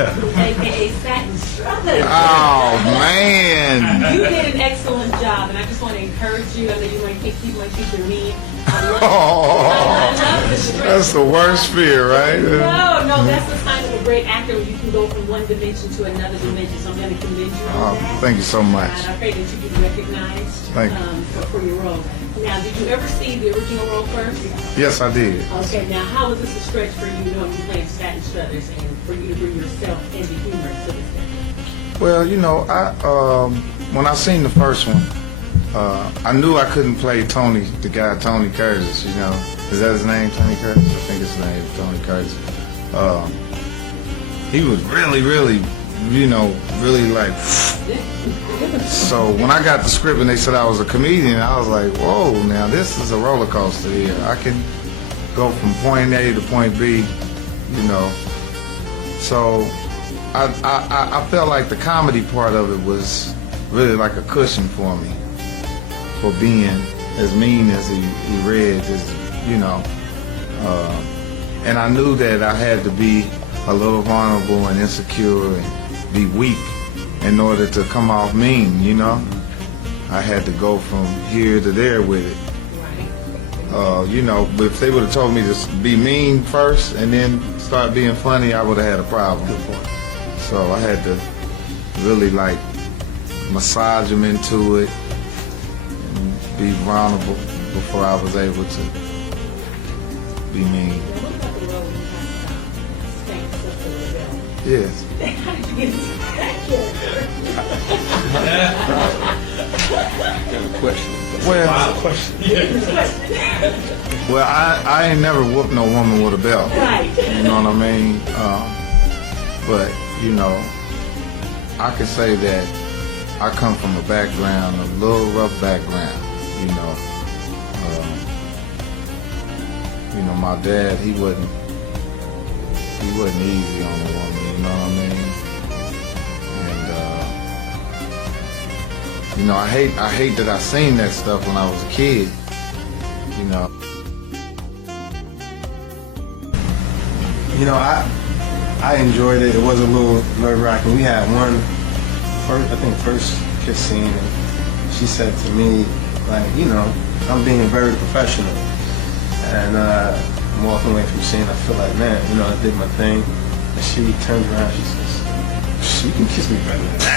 Yeah. AKA Satin Struthers. Oh, man. You did an excellent job, and I just want to encourage you. I know you might keep your mean. I love the strength. That's the worst fear, right? No, that's the sign of a great actor when you can go from one dimension to another dimension. So I'm going to commend you on that. Thank you so much. And I pray that you get recognized for your role. Now, did you ever see the original role first? Yes, I did. Okay, now how was this a stretch for you knowing you played Satin Struthers and for you to bring yourself into humor to this day? Well, when I seen the first one, I knew I couldn't play Tony, the guy Tony Curtis, Is that his name, Tony Curtis? I think his name is Tony Curtis. He was really, really, really like... So when I got the script and they said I was a comedian, I was like, whoa, now this is a roller coaster here. I can go from point A to point B, So I felt like the comedy part of it was really like a cushion for me, for being as mean as he read, and I knew that I had to be a little vulnerable and insecure and be weak in order to come off mean, I had to go from here to there with it. But if they would have told me to be mean first and then start being funny, I would have had a problem. So I had to really massage them into it and be vulnerable before I was able to be mean. Yes. How did you get into that character? Well, I ain't never whooped no woman with a belt. Right. You know what I mean? But, I can say that I come from a background, a little rough background, my dad, he wasn't easy on a woman, you know what I mean? And, I hate that I seen that stuff when I was a kid, I enjoyed it. It was a little nerve-wracking. We had first kiss scene, and she said to me, I'm being very professional. And I'm walking away from the scene. I feel like, man, I did my thing. And she turns around, she says, "You can kiss me better than that."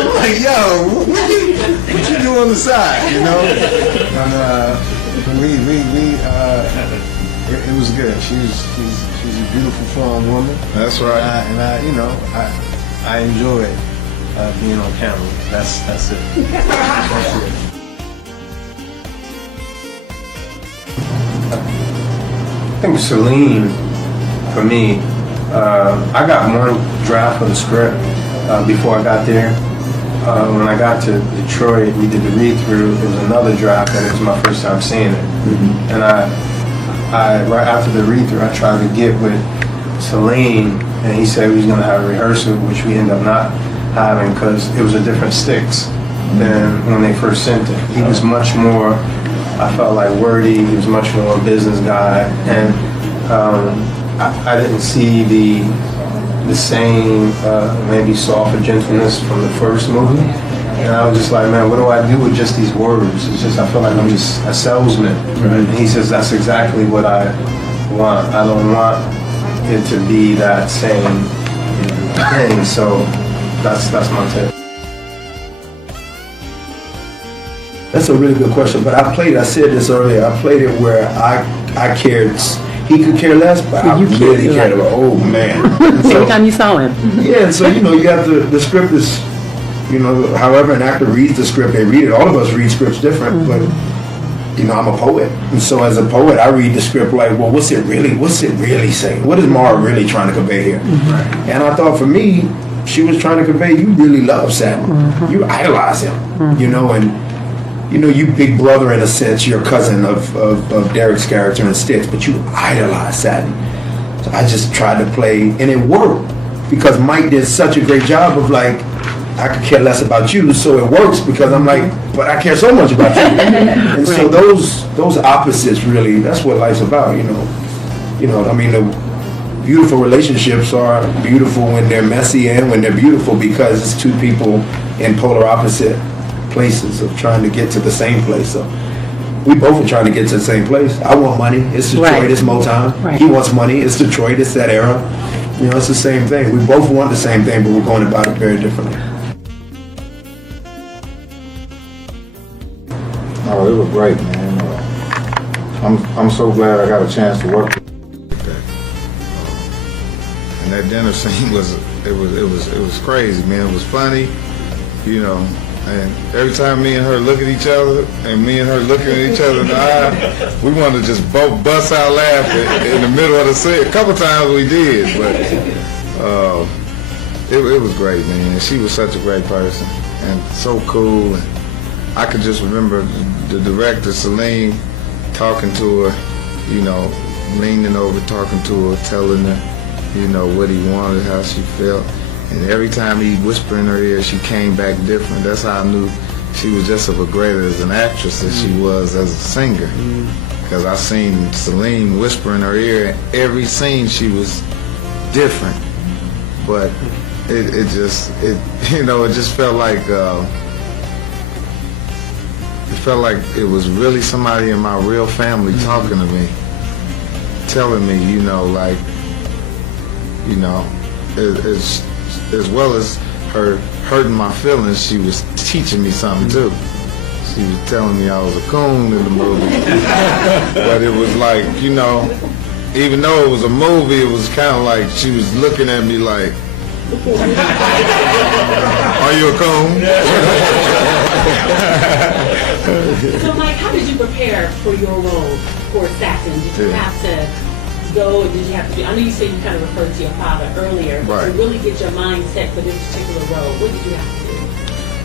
I'm like, yo, what you do on the side, And it was good. She's a beautiful, strong woman. That's right. I enjoyed being on camera. That's it. That's it. I think Celine, for me, I got one draft of the script before I got there. When I got to Detroit, we did the read-through. There was another draft, and it was my first time seeing it. Mm-hmm. And I right after the read-through, I tried to get with Celine, and he said he was going to have a rehearsal, which we ended up not having because it was a different sticks than when they first sent it. He was much more, I felt like, wordy. He was much more a business guy, and I didn't see the same maybe softer gentleness from the first movie. And I was just like, man, what do I do with just these words? It's just, I feel like I'm just a salesman. Right. And he says, that's exactly what I want. I don't want it to be that same thing. So that's my tip. That's a really good question. But I said this earlier, I played it where I cared. He could care less, but I really cared about, oh man. Every time you saw him. Yeah, and so, you have the script is, however an actor reads the script, they read it. All of us read scripts different, but, I'm a poet. And so as a poet, I read the script like, well, what's it really saying? What is Mara really trying to convey here? Mm-hmm. And I thought for me, she was trying to convey, you really love Satin. Mm-hmm. You idolize him, and you big brother in a sense, you're a cousin of Derek's character in Sticks, but you idolize Satin. So I just tried to play, and it worked because Mike did such a great job of I could care less about you, so it works because I'm like, but I care so much about you. And so those opposites really, that's what life's about, beautiful relationships are beautiful when they're messy and when they're beautiful because it's two people in polar opposite places of trying to get to the same place. So we both are trying to get to the same place. I want money. It's Detroit. Right. It's Motown. Right. He wants money. It's Detroit. It's that era. You know, it's the same thing. We both want the same thing, but we're going about it very differently. Oh, it was great, man. I'm so glad I got a chance to work with that. And that dinner scene was crazy, man. It was funny, you know. And every time me and her look at each other, and me and her looking at each other in the eye, we wanted to just both bust out laughing in the middle of the scene. A couple times we did, but it was great, man. And she was such a great person and so cool. And I could just remember the director, Celine, talking to her, you know, leaning over, talking to her, telling her, you know, what he wanted, how she felt. And every time he'd whisper in her ear, she came back different. That's how I knew she was just as great as an actress as she was as a singer. Because I seen Celine whisper in her ear, and every scene she was different. But it just felt like it was really somebody in my real family talking to me, telling me, you know, like, you know, as well as her hurting my feelings, she was teaching me something too. She was telling me I was a coon in the movie. But it was like, you know, even though it was a movie, it was kind of like she was looking at me like, are you a coon? So, Mike, how did you prepare for your role for Satin? Did you have to go, or did you have to do? I know you said you kind of referred to your father earlier, but to really get your mind set for this particular role, what did you have to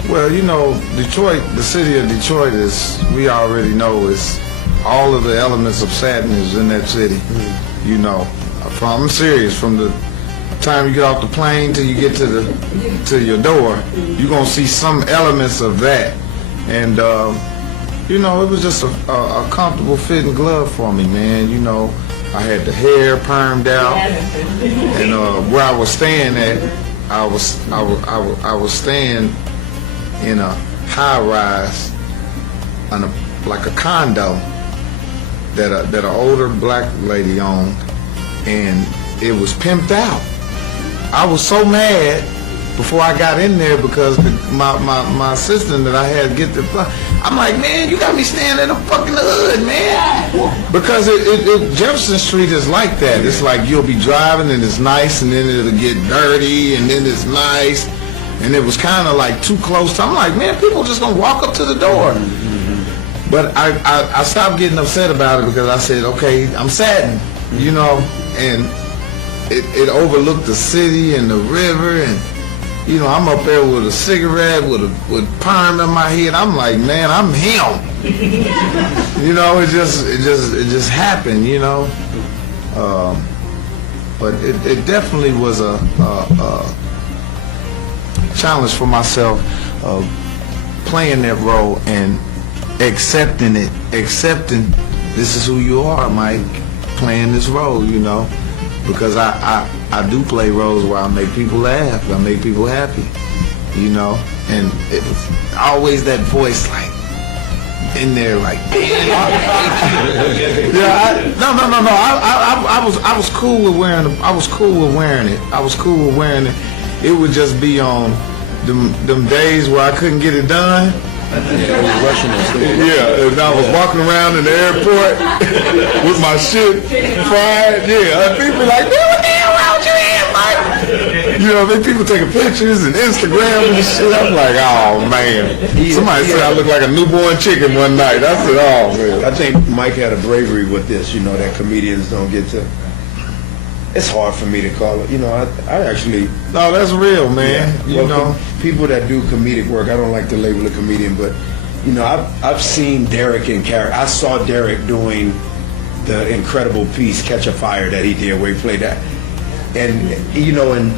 do? Well, you know, Detroit, the city of Detroit is, we already know, is all of the elements of Satin is in that city. You know, I'm serious, from the time you get off the plane till you get to your door, you're gonna see some elements of that. And you know, it was just a comfortable fitting glove for me, man. You know, I had the hair permed out, and where I was staying at, I was staying in a high rise, like a condo that an older black lady owned, and it was pimped out. I was so mad before I got in there because my assistant that I had get the, I'm like, man, you got me staying in the fucking hood, man. Because Jefferson Street is like that. It's like you'll be driving and it's nice, and then it'll get dirty, and then it's nice, and it was kind of like too close to, I'm like, man, people just gonna walk up to the door. But I stopped getting upset about it because I said, okay, I'm Satin, you know, and it overlooked the city and the river, and you know, I'm up there with a cigarette, with perm in my head. I'm like, man, I'm him. You know, it just happened, you know. But it definitely was a challenge for myself of playing that role and accepting this is who you are, Mike, playing this role, you know. Because I do play roles where I make people laugh, I make people happy, you know, and it was always that voice like in there like, yeah, I was cool with wearing it. I was cool with wearing it. It would just be on them days where I couldn't get it done. Yeah, and I was walking around in the airport with my shit fried. Yeah, and people like, man, what the hell wrong with your head, Mike? You know, then people taking pictures and Instagram and shit. I'm like, oh man. Somebody said I look like a newborn chicken one night. I said, oh man. I think Mike had a bravery with this, you know, that comedians don't get to. It's hard for me to call it. You know, I actually. No, that's real, man. Yeah, you know, people that do comedic work, I don't like to label a comedian, but you know, I've seen Derek in character. I saw Derek doing the incredible piece "Catch a Fire" that he did, where he played that, and you know, and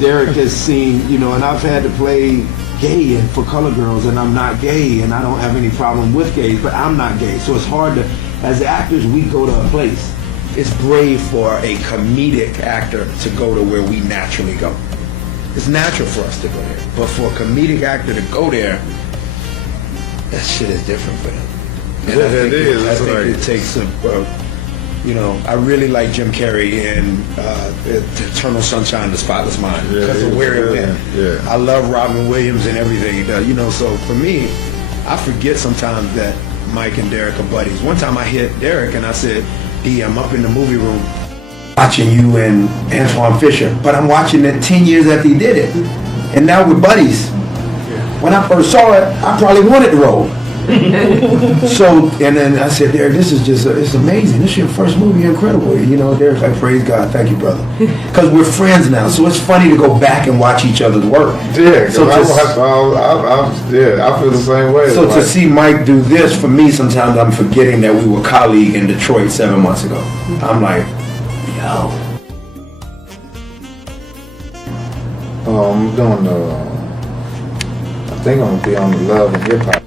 Derek has seen, you know, and I've had to play gay and for Color Girls, and I'm not gay, and I don't have any problem with gays, but I'm not gay, so it's hard to, as actors, we go to a place. it's brave for a comedic actor to go to where we naturally go. It's natural for us to go there, but for a comedic actor to go there, that shit is different for them. And I think it takes I really like Jim Carrey in Eternal Sunshine of the Spotless Mind because of where it went. Yeah. I love Robin Williams and everything he does. So for me, I forget sometimes that Mike and Derek are buddies. One time I hit Derek and I said, D, I'm up in the movie room watching you and Antoine Fisher, but I'm watching it 10 years after he did it. And now we're buddies. When I first saw it, I probably wanted to roll. And then I said, Derek, this is just, it's amazing. This is your first movie, you're incredible. Derek's like, praise God, thank you, brother. Because we're friends now, so it's funny to go back and watch each other's work. Yeah, so I feel the same way. So to see Mike do this, for me, sometimes I'm forgetting that we were colleagues in Detroit 7 months ago. I'm like, yo. I'm doing I think I'm going to be on the Love and Hip Hop.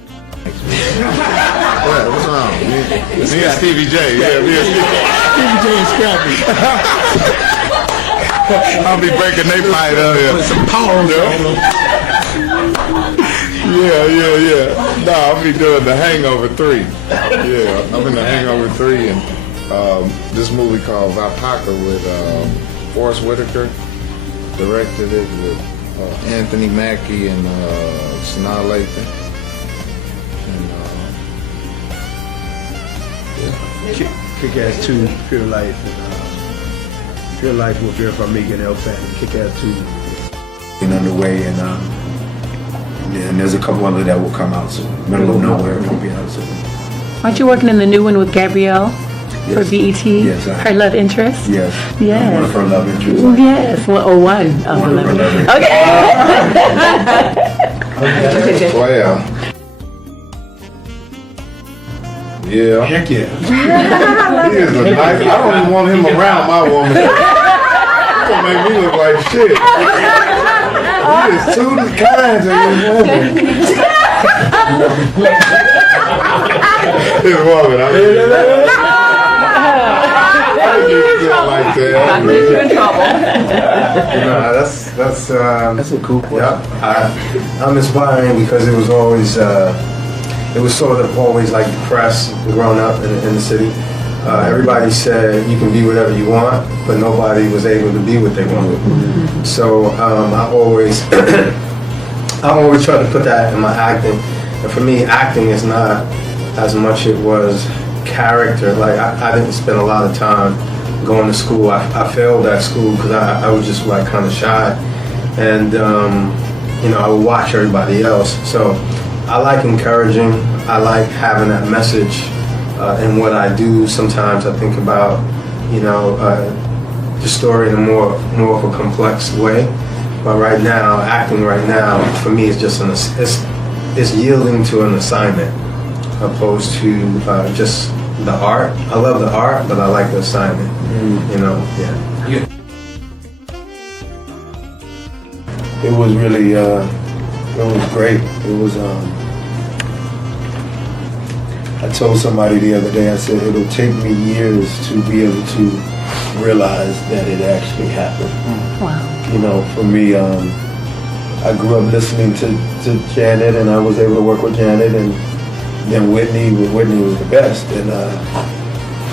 What's wrong? Me and Stevie J. Yeah, me and Stevie J and Scrappy. I'll be breaking their fight up here. Put some power on them. Yeah. No, I'll be doing The Hangover 3. Yeah, I'm in The Hangover 3, and this movie called Vipaka with Forrest Whitaker directed it with Anthony Mackie and Sanaa Lathan. Kick-Ass 2, Pure Life, and Pure Life with Vera Farmiga and El Fan. Kick-Ass 2 underway, and there's a couple other that will come out soon. Middle of Nowhere will be out soon. Aren't you working in the new one with Gabrielle for BET? Yes, her love interest? Yes. Yes. One of her love interests. Yes, one of her love interests. Okay. Well. Yeah. Heck yeah. He is a nice. I don't even want him around my woman. He's gonna make me look like shit. He is two kinds of his woman. His woman. I mean, I get like that. That's a cool point. Yeah, I'm inspiring because it was always, it was sort of always like the press growing up in the city. Everybody said you can be whatever you want, but nobody was able to be what they wanted. So I always try to put that in my acting. And for me, acting is not as much it was character. Like I didn't spend a lot of time going to school. I failed at school because I was just like kind of shy, and I would watch everybody else. So I like encouraging. I like having that message in what I do. Sometimes I think about the story in a more of a complex way. But right now, acting right now for me is just it's yielding to an assignment opposed to just the art. I love the art, but I like the assignment. It was really, it was great. It was, I told somebody the other day, I said, it'll take me years to be able to realize that it actually happened. Wow. For me, I grew up listening to Janet, and I was able to work with Janet, and then Whitney was the best. And,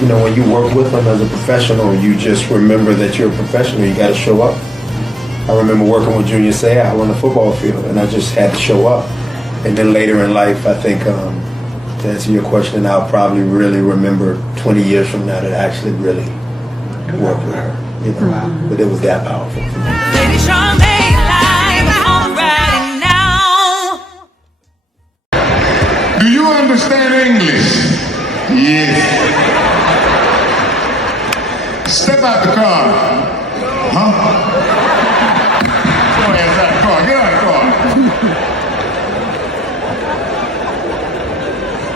when you work with them as a professional, you just remember that you're a professional, you gotta show up. I remember working with Junior Seau on the football field, and I just had to show up. And then later in life, I think, to answer your question, I'll probably really remember 20 years from now that I actually really worked with her. But it was that powerful. Lady Charmaine, live on right now. Do you understand English? Yes. Step out the car. Huh? Go ahead, out the car. Get out of the car.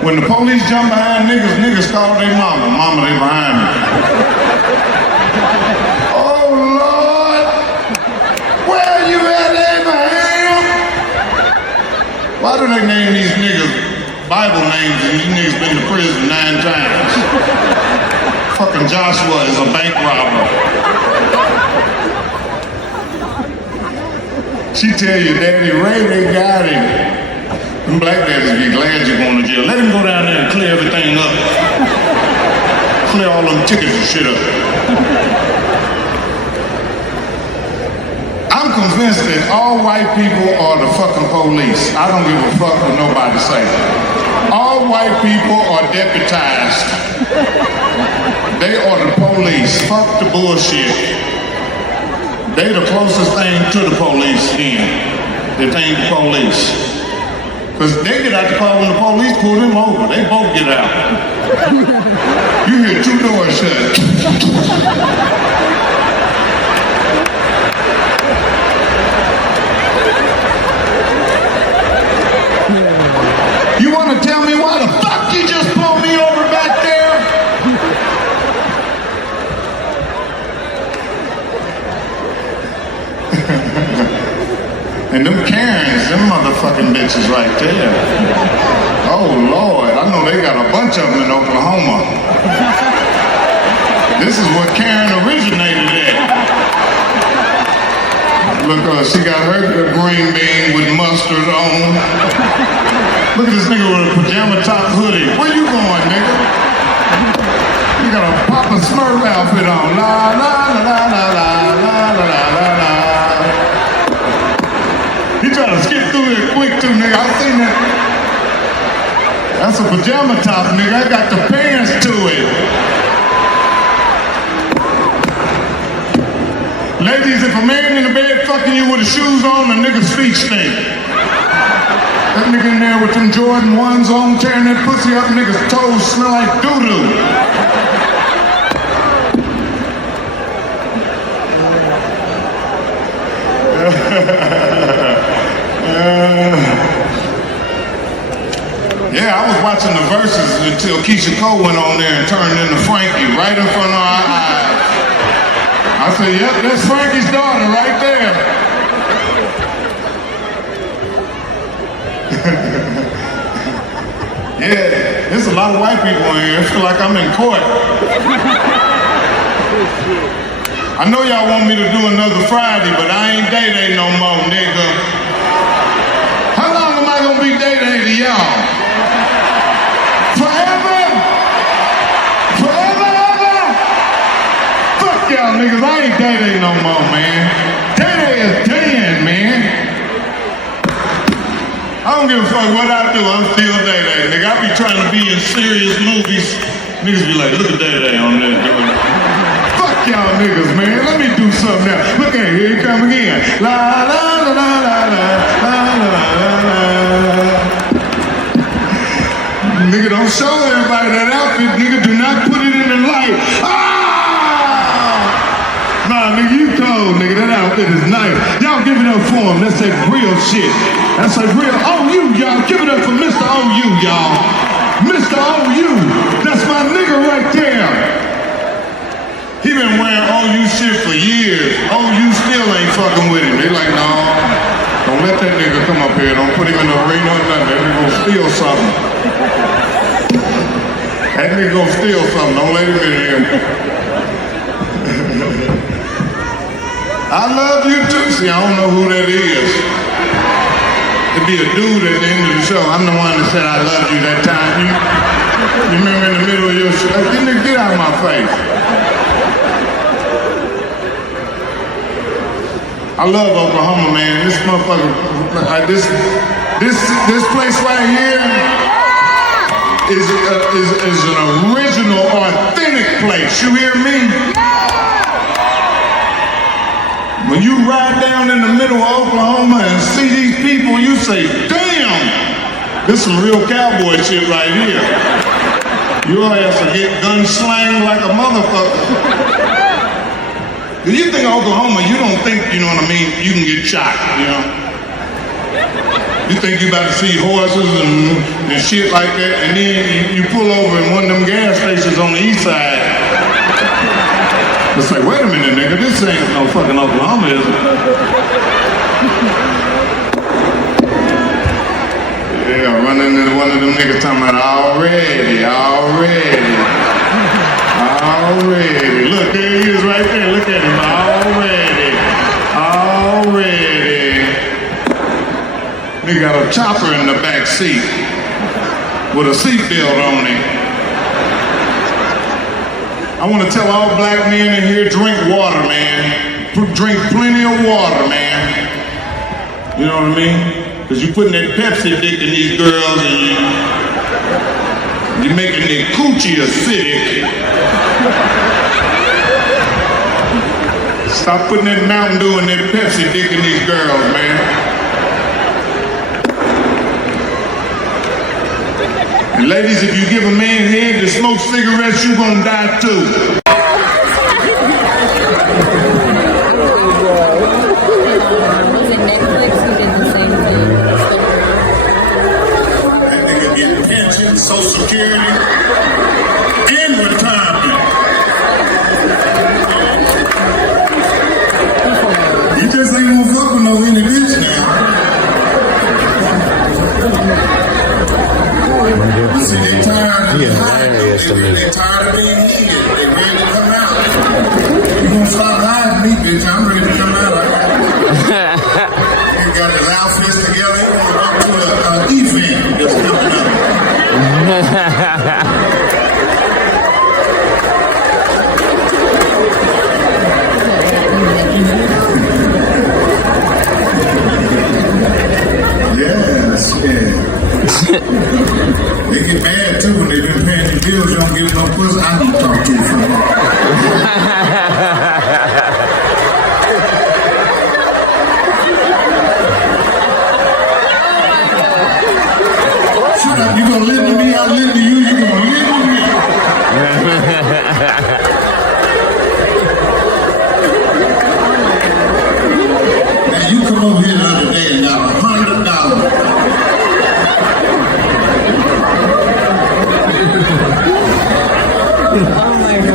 When the police jump behind niggas call their mama. Mama, they behind me. Oh, Lord. Where you at, Abraham? Why do they name these niggas Bible names and these niggas been to prison 9 times? Fucking Joshua is a bank robber. She tell you, Daddy Ray, they got him. Them black daddies be glad you're going to jail. Let him go down there and clear everything up. Clear all them tickets and shit up. I'm convinced that all white people are the fucking police. I don't give a fuck what nobody say. All white people are deputized. They are the police. Fuck the bullshit. They the closest thing to the police then. They ain't the police. Because they get out the car when the police pull them over. They both get out. You hear two doors shut. You want to tell me why the fuck you just pulled me over back there? And them Karens, them motherfucking bitches right there. Oh Lord, I know they got a bunch of them in Oklahoma. This is what Karen originated at. Look, she got her green bean with mustard on. Look at this nigga with a pajama top hoodie. Where you going, nigga? You got a Papa Smurf outfit on. La la la la la la la la la la. He trying to skip through it quick too, nigga. I seen that. That's a pajama top, nigga. I got the pants to it. Ladies, if a man in the bed fucking you with his shoes on, the nigga's feet stink. That nigga in there with them Jordan 1s on, tearing that pussy up, nigga's toes smell like doo-doo. Yeah, I was watching the verses until Keisha Cole went on there and turned into Frankie right in front of our eyes. I said, yep, that's Frankie's daughter right there. Yeah, there's a lot of white people in here. I feel like I'm in court. I know y'all want me to do another Friday, but I ain't Day-Day no more, nigga. How long am I gonna be Day-Day to y'all? Forever? Forever, ever? Fuck y'all niggas, I ain't Day-Day no more, man. Day-Day is dead, man. I don't give a fuck what I do, I'm still Day-Day. Nigga, I be trying to be in serious movies. Niggas be like, look at Day-Day on there doing. Fuck y'all niggas, man. Let me do something now. Look at here he come again. La la la la la la la la la. Nigga, don't show everybody that outfit. Nigga, do not put it in the light. Ah! Nah, nigga, you cold, nigga. That outfit is nice. Y'all give it up for him. That's that real shit. That's like real OU, y'all. Give it up for Mr. OU, y'all. Mr. OU. That's my nigga right there. He been wearing OU shit for years. OU still ain't fucking with him. They like, no, don't let that nigga come up here. Don't put him in the arena or nothing. That nigga gonna steal something. That nigga gonna steal something. Don't let him in here. I love you too. See, I don't know who that is. It'd be a dude at the end of the show. I'm the one that said I loved you that time. You remember in the middle of your show? Like, get out of my face. I love Oklahoma, man. This motherfucker, this place right here is an original, authentic place. You hear me? When you ride down in the middle of Oklahoma and see these people, you say, damn, this some real cowboy shit right here. Your ass will get gun slanged like a motherfucker. If you think Oklahoma, you don't think, you know what I mean, you can get shot, you know? You think you about to see horses and shit like that, and then you pull over in one of them gas stations on the east side. It's like, wait a minute, nigga, this ain't no fucking Oklahoma, is it? Yeah, running into one of them niggas talking about already. Already. Look, there he is right there. Look at him. Already. Nigga got a chopper in the back seat with a seatbelt on it. I want to tell all black men in here, drink water, man. Drink plenty of water, man. You know what I mean? Because you're putting that Pepsi dick in these girls and you're making their coochie acidic. Stop putting that Mountain Dew and that Pepsi dick in these girls, man. And ladies, if you give a man head to smoke cigarettes, you're gonna die too. Was it Netflix who did the same thing? That nigga get pension, Social Security, and retirement. You just ain't gonna fuck with no any bitch now. You see, they tired of being hilarious to me. They tired of being hid. They ready to come out. You gonna stop hiding me, bitch? I'm ready to come out. He got his outfits together. He gonna go to an event that's coming up. Yes, yeah. They get mad too when they've been paying the bills. You don't give no pussy. I don't talk to you for long. Shut up. You gonna live with me? I'll live with you. You gonna live with me? Now you come over here the other day and got $100.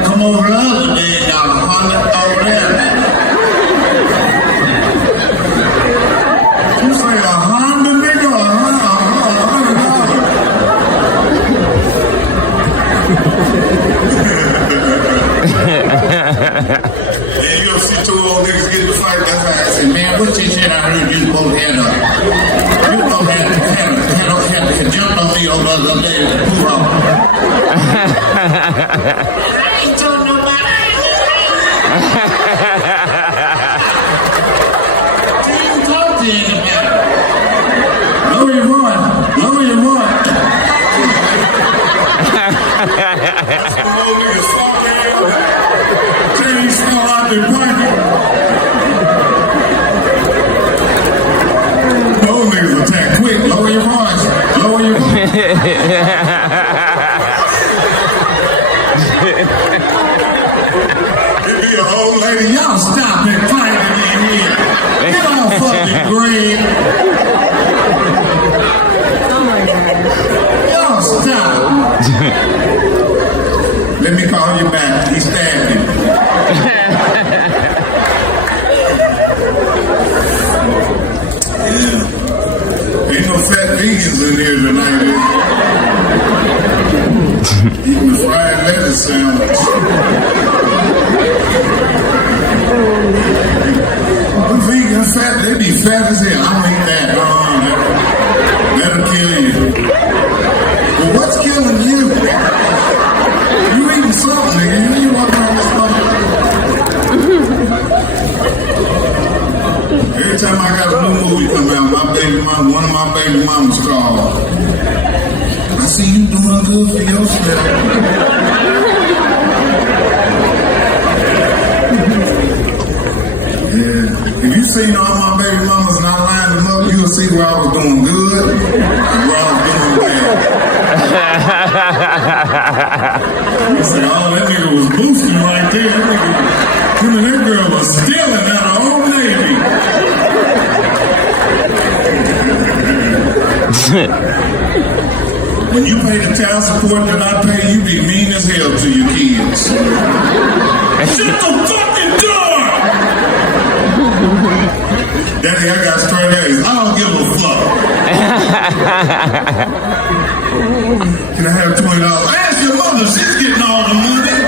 Come over the other day and got $100 over there. You say $100, nigga, or Yeah, you'll see two old niggas get in the fight. That's why I say, man, what you said? I heard you both had you both had jumped on me over the other day at the pool hall. I ain't told nobody. You ain't talk to anybody. Lower your voice. Lower your voice. That's the old niggas fucking. You smell out the party. Those niggas attack quick. Lower your voice. Lower your voice. It be an old lady. Y'all stop it fighting in here. Get off fucking green. Oh my God. Y'all stop. Let me call you back. He stabbed you. Yeah. Ain't no fat vegans in here tonight. Eating a fried lettuce sandwich. The vegan fat, they be fat as hell. I don't eat that. That'll kill you. But what's killing you? You eating something, nigga. You walking around this motherfucker. Every time I got a new movie come out, one of my baby mamas called. I see you doing good for yourself. Yeah. If you seen all my baby mamas and I lined them up, you'll see where I was doing good and where I was doing bad. You say, oh, that nigga was boosting right there. Him and that girl was stealing out of Old Navy. When you pay the child support that I pay, you be mean as hell to your kids. Shut the fucking door! Daddy, I got straight A's. I don't give a fuck. Can I have $20? Ask your mother. She's getting all the money.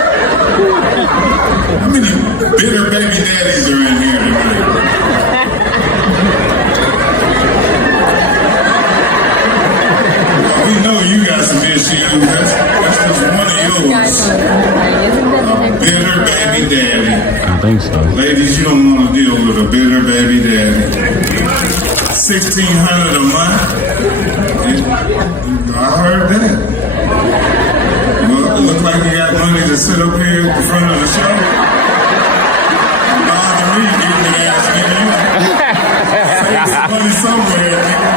think so. Ladies, you don't want to deal with a bitter baby daddy. $1,600 a month. I heard that. Well, it looks like you got money to sit up here at the front of the show. Bother me, getting that ass nigga. Save some money somewhere, nigga.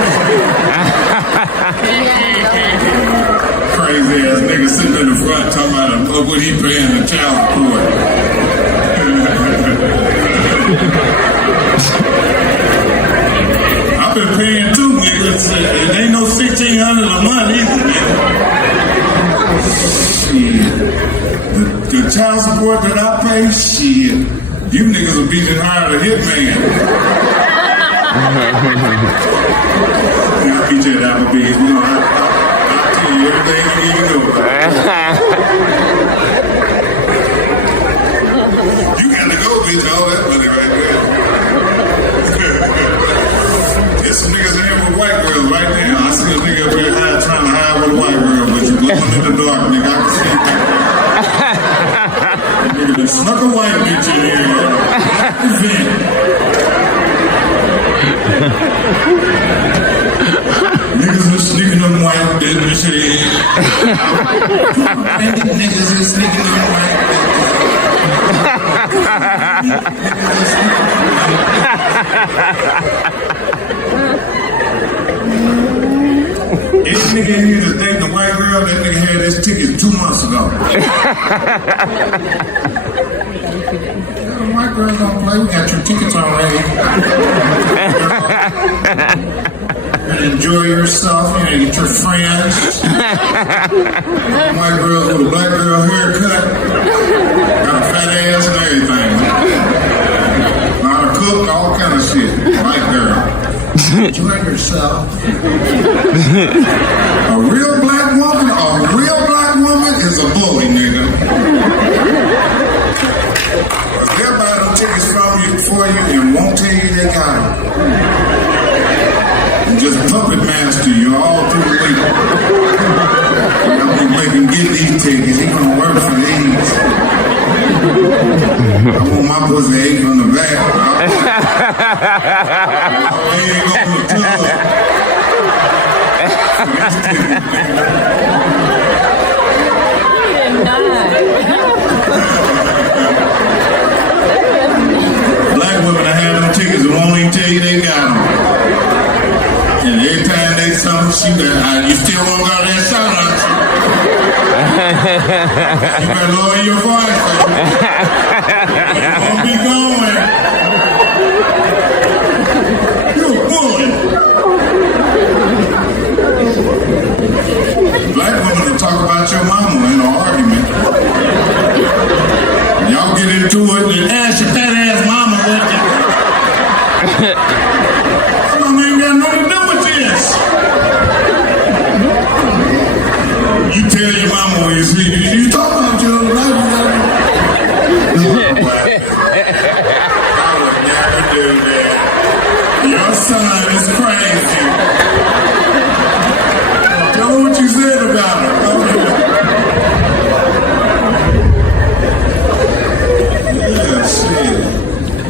Crazy ass nigga sitting in the front talking about what he paying the child support. I've been paying too, niggas. It ain't no $1,600 a month either, nigga. Shit. The child support that I pay, shit. You niggas will be just hired a hitman. I'll beat you at Applebee's. You know, I'll tell you everything you need to know. You got to go, bitch. All that money right there. There's some niggas in here with white girls right now. I see a nigga up here trying to hide with a white girl, but you glowing in the dark, nigga. I can see it. Nigga done snuck a white bitch in here. Niggas are sneaking them white bitches. Niggas are sneaking them white This nigga here that's dating a white girl, that nigga had his ticket 2 months ago. White girls don't play, we got your tickets already. Enjoy yourself, you know, get your friends. White girls with a black girl haircut, got a fat ass and everything. Not a cook, all kind of shit. White girl. Enjoy yourself. A real black woman is a bully, nigga. Everybody will take it from you for you and won't tell you they got it. And just puppet master you all through the week. I'm gonna make him get these tickets. He gonna work for these. I want my pussy ache from the back. He ain't gonna tell. Black women that have them tickets and won't even tell you they got them. And every time they something shoot that, you still won't got that shot on you. You better lower your voice. You won't be going. You're a bully. Black women will talk about your mama in an argument. Y'all get into it and ask your fat ass mama what mama ain't got nothing to do with this. You tell your mama when you sleep, you talk about your life. I would never do that. Your son is crazy. Tell her what you said about her.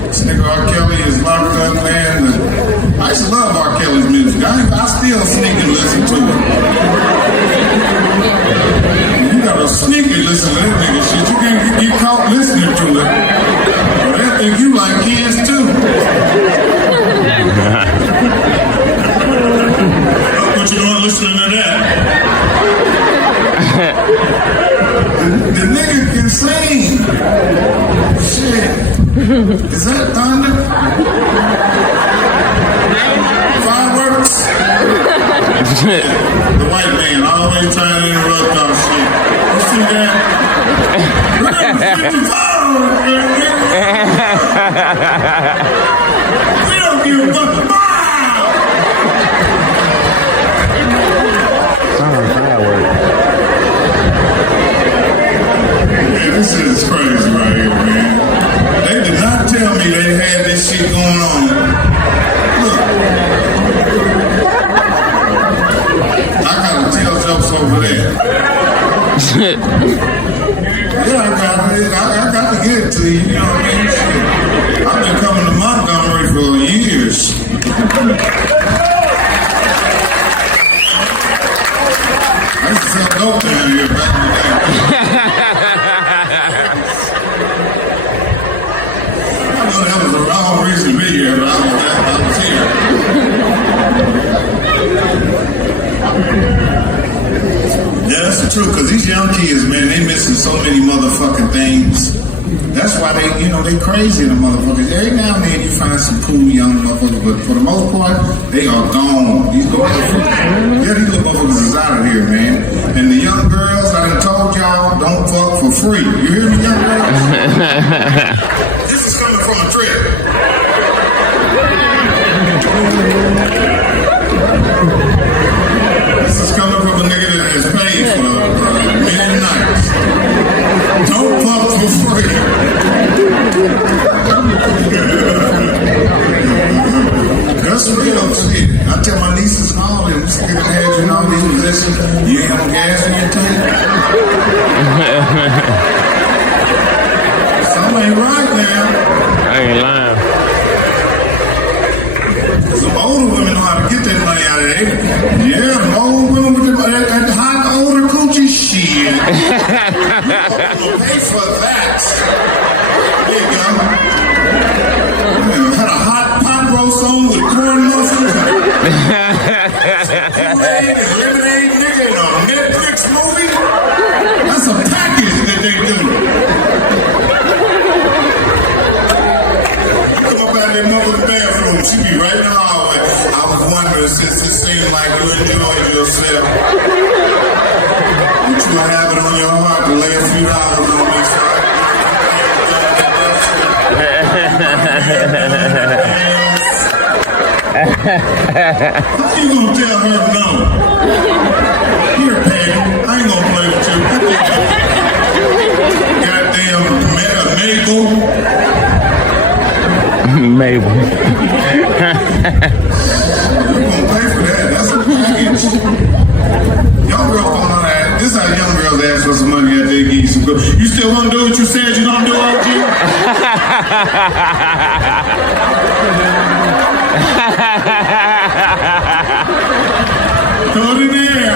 This nigga R. Kelly is locked up, man. I used to love R. Kelly's music. I still sneak and listen to it. You gotta sneak and listen to that nigga shit. You can't get caught listening to it. But they think you like kids too. What you doing listening to that? The nigga can sing. Shit. Is that thunder? Fireworks? The white man always trying to interrupt our shit. You see that? We're gonna get the fireworks, man. We don't give a fuck. Yeah, this shit is crazy right here, man. They did not tell me they had this shit going on. Look. I gotta tell jokes over there. Yeah, I got to get it to you, you know what I mean? Shit. the wrong reason to be here, but I was here. Yeah, that's the truth, because these young kids, man, they missing so many motherfucking things. That's why they, they crazy in the motherfuckers. Every now and then you find some cool young motherfuckers, but for the most part, they are gone. These little motherfuckers is out of here, man. And the young girls, I done told y'all, don't fuck for free. You hear me, young girls? This is coming from a trip. This is coming from a nigga that has paid for many nights. Don't fuck for free. That's real shit. I tell my nieces and all them, just get ahead, all these positions. You ain't no gas in your tank. Something ain't right now. I ain't lying. Some older women know how to get that money out of there. Yeah, them old women with that hot older coochie shit. You gonna pay for that. There you go. Had a hot pot roast on with corn muffins. Kool-Aid and lemonade, nigga, in a Netflix movie. That's a package that they do. You come up out of that mother's bathroom, she be right in the hallway. I was wondering, since it seemed like you enjoyed yourself, would you have it on your heart to lay a few dollars on me, so how you gonna tell her no? Here, Patty, I ain't gonna play with you. Goddamn Mabel. You gonna pay for that? That's a package. Young girls don't know that. This is how young girls ask for some money after they give you some good. You still wanna do what you said you gonna do, OG? Throw it in there.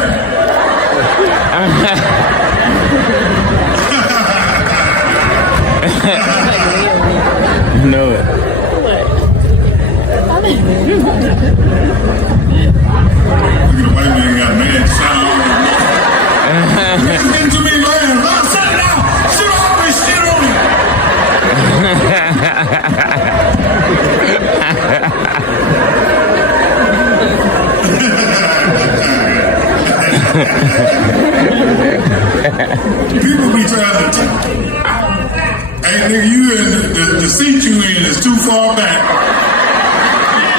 You know it. Look at the white man got mad sound. Listen to me, man. Sit down. Shit on me. Shit on me. People be trying to hey nigga, you in the seat you in is too far back.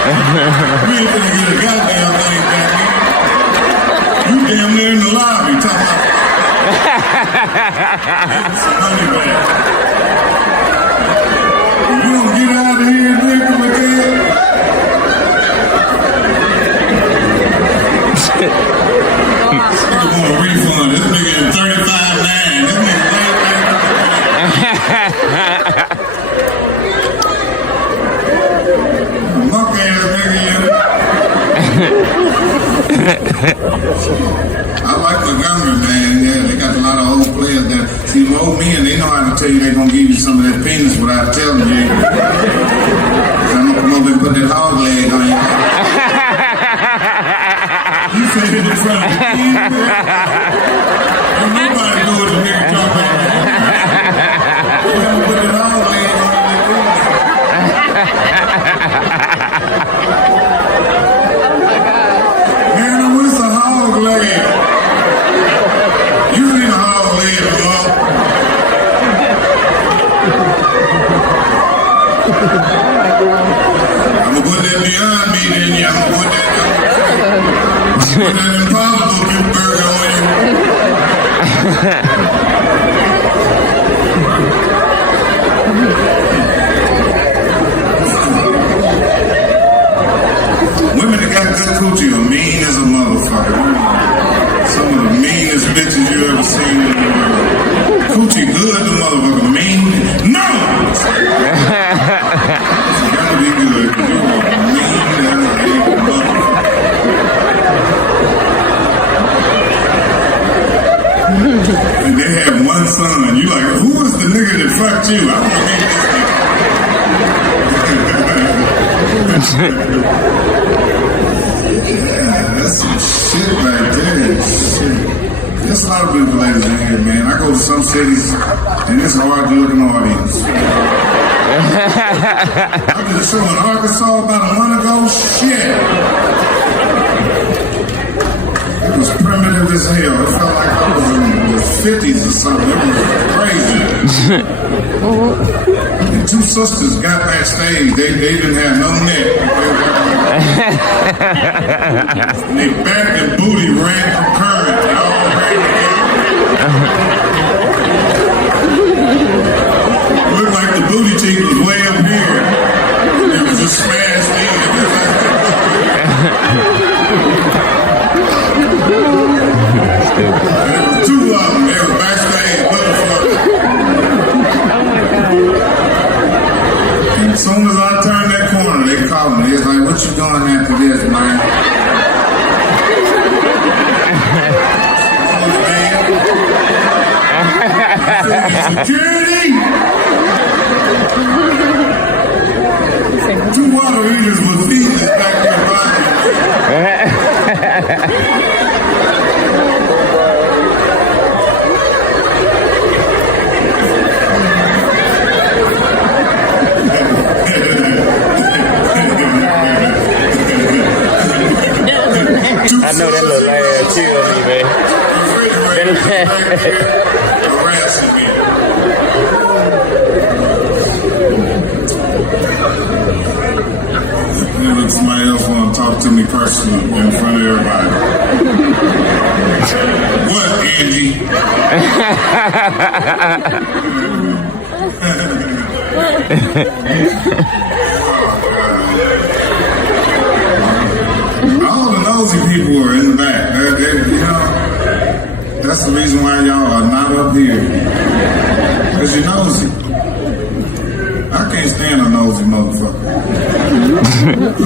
You ain't gonna get a goddamn thing back, man. You damn near in the lobby talking about some money back. You don't get out of here and drink with that. Nigga want a refund. This nigga in 35.9. This nigga laid back. Muck ass nigga, I like Montgomery, man. Yeah, they got a lot of old players that see them old men. They know how to tell you they're gonna give you some of that penis without telling you. I'm gonna come over and put that hog leg on you. You said it in front of me. Don't nobody do what the nigga talk about. You haven't put that hog leg on you. Man, what's a hog leg? You need a hog leg, bro. I'm gonna put that beyond me, then I'm gonna put that impossible big burger on you. Women that got good coochie are mean as a motherfucker. Some of the meanest bitches you ever seen in the world. Coochie good, the motherfucker mean? No! It's gotta be good, because you are mean as a motherfucker. And they had one son. You like, who was the nigga that fucked you? I want to meet this nigga. That's some shit right there. Shit. There's a lot of beautiful ladies in here, man. I go to some cities, and it's hard to look in the audience. I did a show in Arkansas about a month ago. Shit. It was primitive as hell. It felt like I was in the 50s or something. It was crazy. And two sisters got backstage. They didn't have no neck. And their back and booty ran concurrent. They all ran together. It looked like the booty cheek was way up here. And it was just smashed in. There were two of them. They were backstage looking for it. Oh my God. And as soon as I turned that corner, they called me. They was like, "What you doing after this, man?" Security! Two water heaters with feet that's back there body. I know that little ass killed me, man. Harassing me. Look, somebody else want to talk to me personally in front of everybody. What, Angie? All the nosy people are in the back. That's the reason why y'all are not up here. Because you're nosy. I can't stand a nosy motherfucker.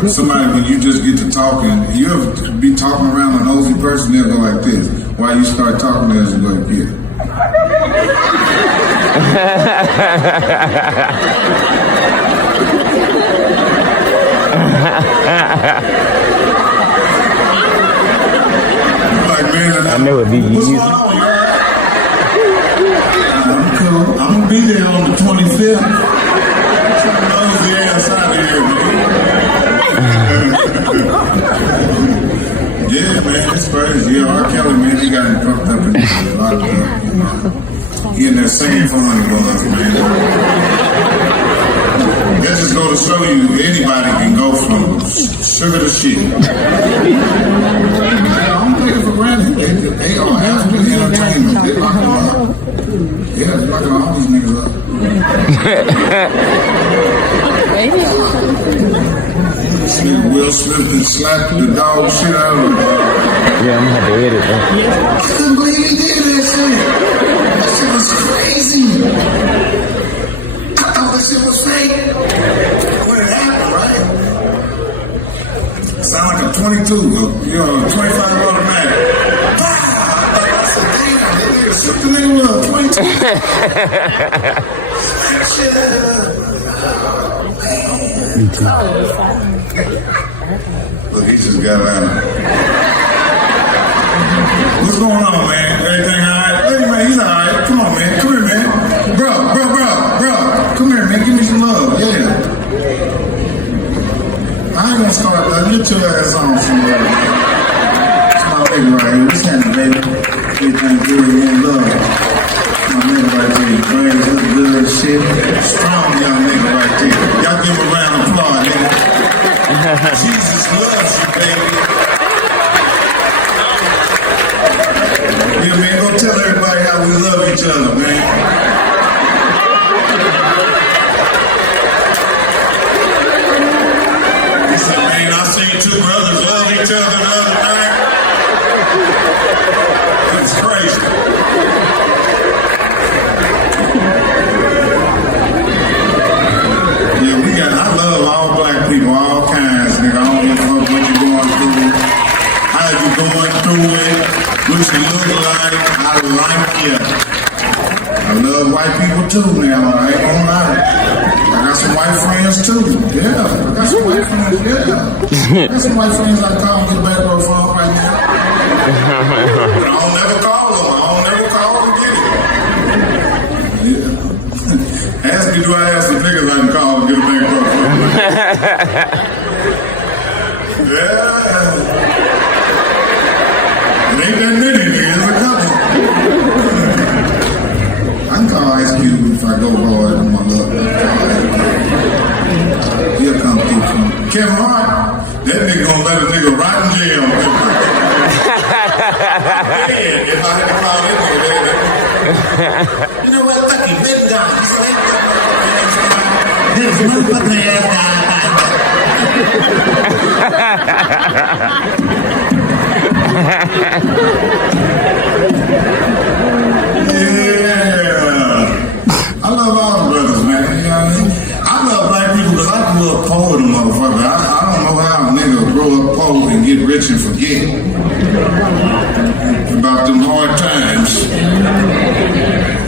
Somebody, when you just get to talking, you ever be talking around a nosy person, they'll go like this. While you start talking, they'll just go like this. Like, man, I know it be what's easy. going on, y'all? I'm cool. I'm gonna be there on the 25th. Nose the ass out of here, man. Yeah, man, it's crazy. Yeah, R. Kelly, man, he got him pumped up and locked up. He in that same phone buzz, man. That just go to show you anybody can go from sugar to shit. I don't take it for granted. They are after entertainment. They lock them up. Yeah, they lock all these niggas up. This nigga Will Smith and slapped the dog shit out of him. Yeah, I'm gonna have to edit that. I couldn't believe he did that shit. That shit was crazy. I thought that shit was fake. When it happened, right? Sound like a 22, a 25 automatic. I said, damn, that nigga shoot the nigga with a 22. Look, he just got out of it. What's going on, man? Everything all right? Hey, man, he's all right. Come on, man. Come here, man. Bro. Come here, man. Give me some love. Yeah. I ain't gonna start that. Get your ass on somewhere, man. It's my nigga right here. What's happening, baby? Everything good, man. Love. My nigga right there. Brains look good, shit. Strong young nigga right there. Y'all give him a round of applause, nigga. Jesus loves you, baby. Yeah, man, go tell everybody how we love each other, man. He said, man, I seen two brothers love each other the other night. That's crazy. Yeah, I love all black people, all kinds, nigga. I don't give a fuck what you're going through, how you going through it, what you look like. I like you. I love white people too now, I ain't gonna lie. I got some white friends too, yeah. got some white friends, yeah. Got some white friends I call and get back on the phone right now. But I don't never call them. I don't never call and get it. Yeah. Ask me, do I have some niggas I can call and get a back on the phone? Yeah. It ain't that many niggas, a couple. I can call Ice Cube if I go hard on my luck. He'll come through from Kevin Hart. That nigga gonna let a nigga rot in jail. Yeah, if I had to call that nigga, you know what? Fuck him, let him down. There's motherfucking ass yeah. I love all the brothers, man. You know what I mean? I love black people because I grew up poor, the motherfucker. I don't know how a nigga grow up poor and get rich and forget about them hard times. I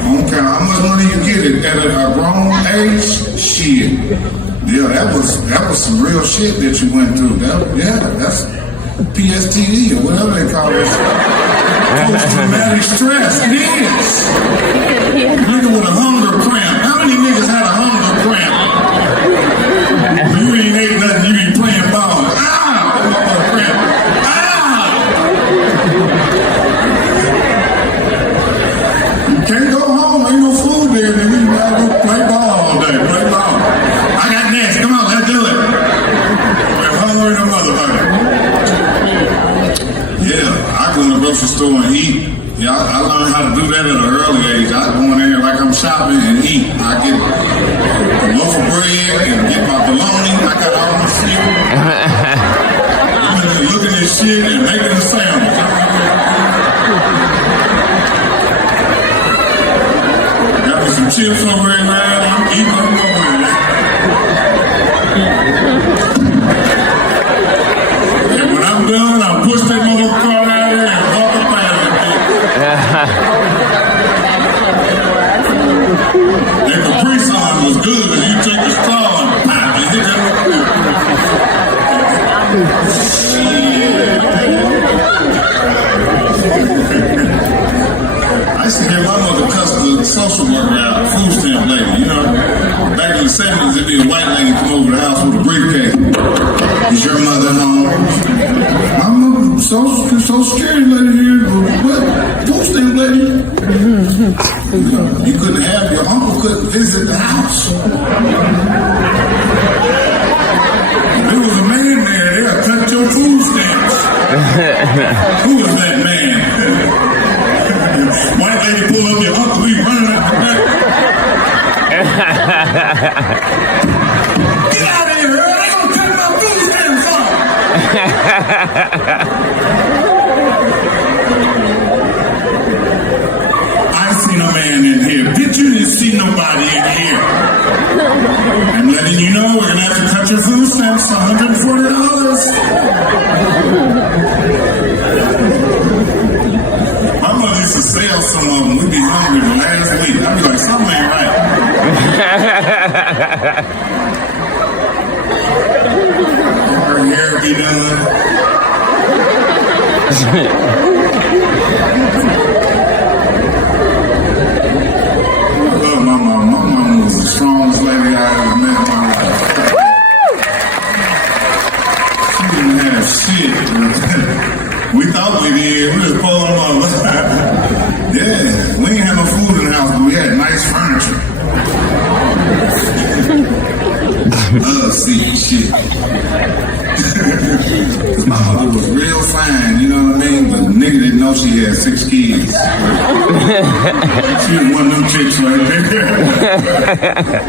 don't care how much money you get at a grown age. Shit. Yeah, that was some real shit that you went through. That's PSTD or whatever they call it. Post-traumatic stress. It is. Nigga with a hunger cramp. How many niggas had a hunger cramp? You ain't ate nothing. You ain't playing ball. Hunger cramp. You can't go home. Ain't no food there. Nigga. You gotta go play ball all day. Play ball. I got next. Come on, let's do it. We're hungry than a motherfucker. Yeah, I go in the grocery store and eat. Yeah, I learned how to do that at an early age. I go in there like I'm shopping and eat. I get a loaf of bread and get my bologna. I got all my shit. I'm looking at shit and making a sandwich. Got me some chips over there, man. I'm eating them over there. And when I'm done, I'll push that motherfucker car out there and walk up out of it. That Capri Sun was good. You take the straw and pop and hit that I used to hear my mother cuss the social worker out, food stamp lady, you know. Back in the 70s, it'd be a white lady come over the house with a briefcase. Is your mother home? My mother, so scary lady here. What? Food stamp lady? You couldn't have, your uncle couldn't visit the house. There was a man there, they'll cut your food stamps. Who was that man? White lady pull up your uncle, he running out the back. Get out of here, they gonna cut my food stamps off. I seen a man in here. Bitch, you didn't see nobody in here. I'm letting you know we're gonna have to cut your food stamps to $140. My mother used to sell some of them. We'd be hungry the last week. I'd be like, something ain't right. Her hair be done. I love my mom. My mom was the strongest lady I ever met in my life. She didn't have shit. We thought we did. We was pulling them up. Yeah, we didn't have no food in the house, but we had nice furniture. Love seeing shit. My mother was real fine, you know what I mean? But the nigga didn't know she had 6 kids. She was one of them chicks right there.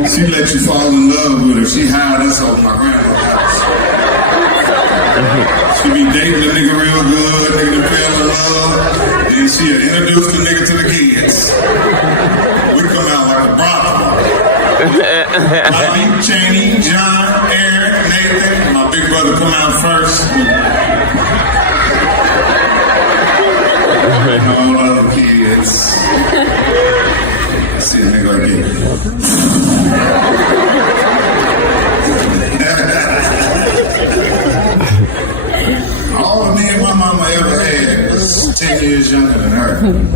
She let you fall in love with her. She hired us over my grandma's house. She be dating the nigga real good, nigga fell in love, and she'll introduce the nigga to the kids. We come out like a brothel. Bobby, Cheney, John, Aaron, Nathan, my big brother come out first. All other kids. Let's see a nigga like this.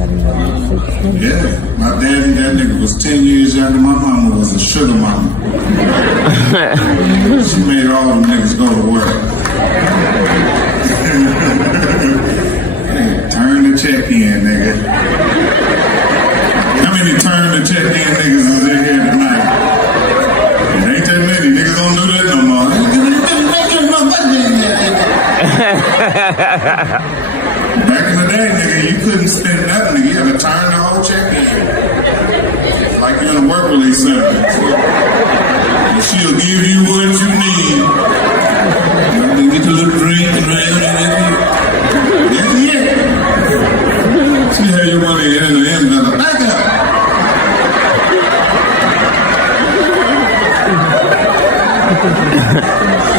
Yeah, my daddy, that nigga was 10 years younger. My mama was a sugar mama. She made all them niggas go to work. Hey, turn the check in, nigga. How many turn the check in niggas is in here tonight? It ain't that many. Niggas don't do that no more. Back in the day, nigga, you couldn't spend nothing. You had to turn the whole check in. Like you're in a work release center. And she'll give you what you need. You get your little drink and that's it. She had your money in the end of the back up.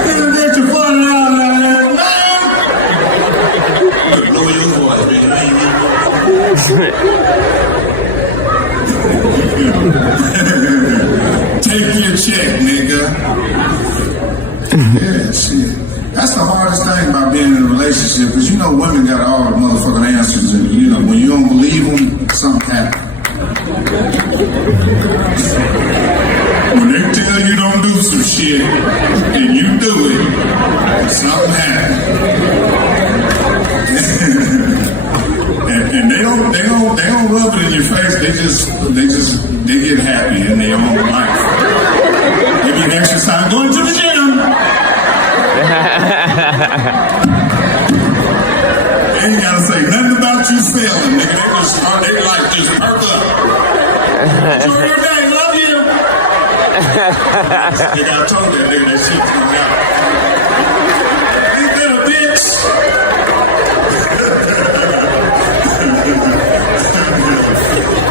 You get your $40 out of there, man. Lower your voice, man. Take your check, nigga. Yeah, shit. That's the hardest thing about being in a relationship, because you know women got all the motherfucking answers, and you know when you don't believe them, something happens. When they tell you don't do some shit, and you do it, something happens. and they don't rub it in your face. They get happy in their own life. They be exercising, going to the gym. They ain't gotta say nothing about you failing, nigga. They just start their life just perk up. Enjoy your day, love you. Nigga, I told that nigga that shit coming out. Ain't that a bitch?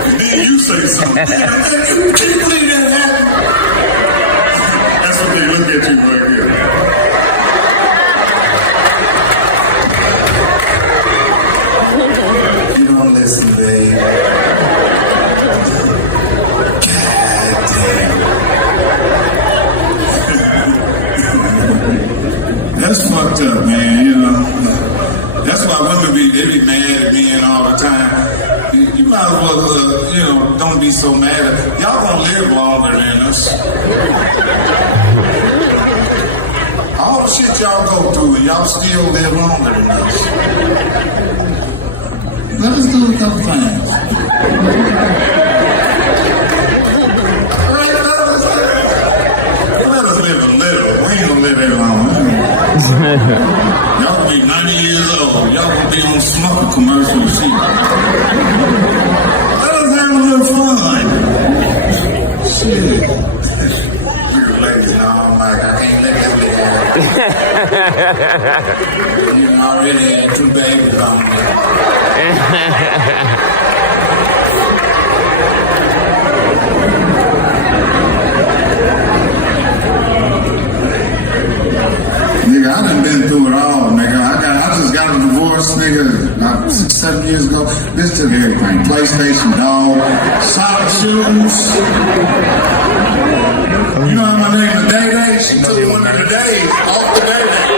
And then you say something. Can you believe that happened? That's what they look at you right here. You don't listen, babe. God damn. That's fucked up, man, you know. That's why women be mad at men all the time. You might as well, don't be so mad at y'all gonna live longer than us. All the shit y'all go through and y'all still live longer than us. Let us do a couple things. Let us live a little. We ain't gonna live that long. Y'all gonna be 90 years old. Y'all gonna be on smoker commercials. Let us have a little fun. Shit. You're ladies, no, I'm like, I can't let that lady have. You already had 2 babies on me. Nigga, I done been through it all, nigga. I just got a divorce, nigga, about 6-7 years ago. This took everything. PlayStation, dog, sock shoes. You know how my name is Day Day? She took one of the days off the Day Day.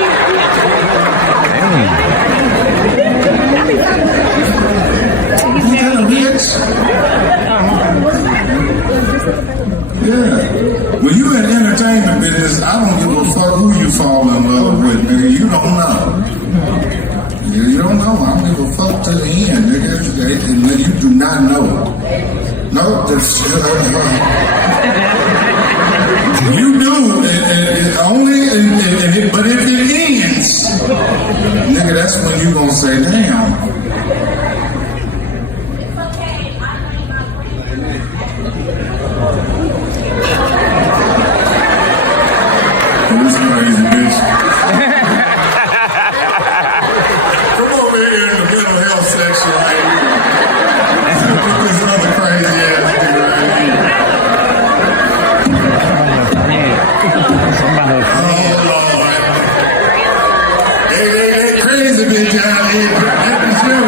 Bitch. Yeah. When you in entertainment business, I don't give a fuck who you fall in love with, nigga. You don't know. You don't know. I don't give a fuck to the end, nigga. You do not know. No, you do. But if it ends, nigga, that's when you gonna say, damn. This crazy bitch. Come over here in the mental health section right here. This other crazy ass nigga right here. Oh Lord. They crazy bitch out here. That's you.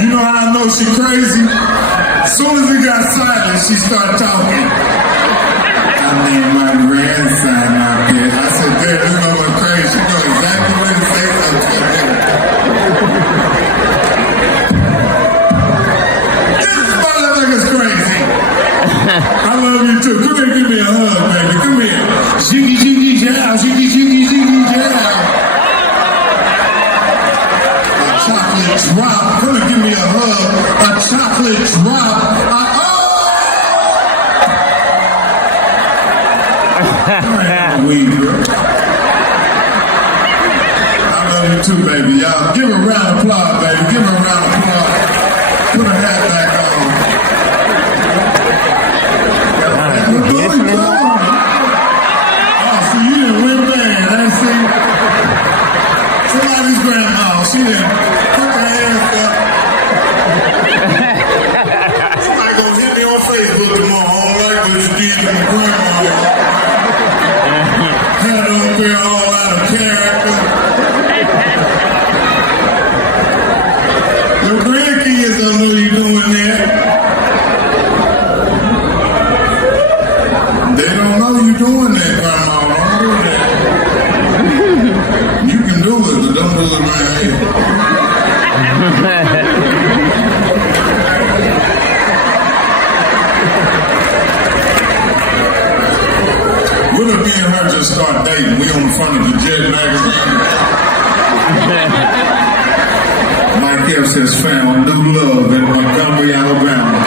You know how I know she crazy? As soon as we got silent, she started talking. I named my grandson out there. I said, "Damn, this mother crazy. She knows exactly what to say something." This motherfucker's crazy. I love you too. Come here, give me a hug, baby. Come here. Ziggy, ziggy, jow. Ziggy, ziggy, ziggy, jow. A chocolate drop. Come here, give me a hug. A chocolate drop. Weed, girl. I love you too, baby. Y'all give her a round of applause, baby. Give her a round of applause. Put her hat back on. Oh, so you didn't win bad. I see. Somebody's grandma. She didn't put her hands up. Somebody gonna hit me on Facebook tomorrow. I don't like what you did to my grandma. Had on there all out of character. Your grandkids don't know you doing that. They don't know you doing that, grandma. Don't do that. You can do it, but don't do it right here. What if me and her just start dating? We on the front of the Jet magazine. Mike Epps has found new love in Montgomery, Alabama.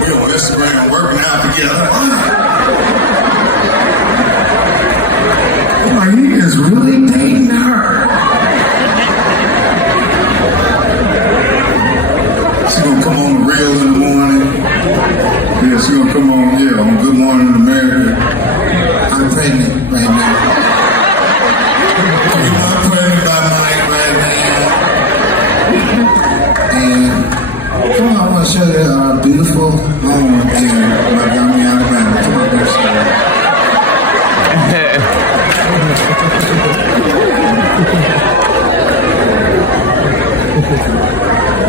We on Instagram working out together. Oh, he is really dating her. She gonna come on the reel in the morning. Yeah, she gonna come on, on Good Morning America. I'm pregnant right now. I'm pregnant by Mike right now. And come on, I want to show you a beautiful home in Montgomery, Alabama. Come on, let's show you.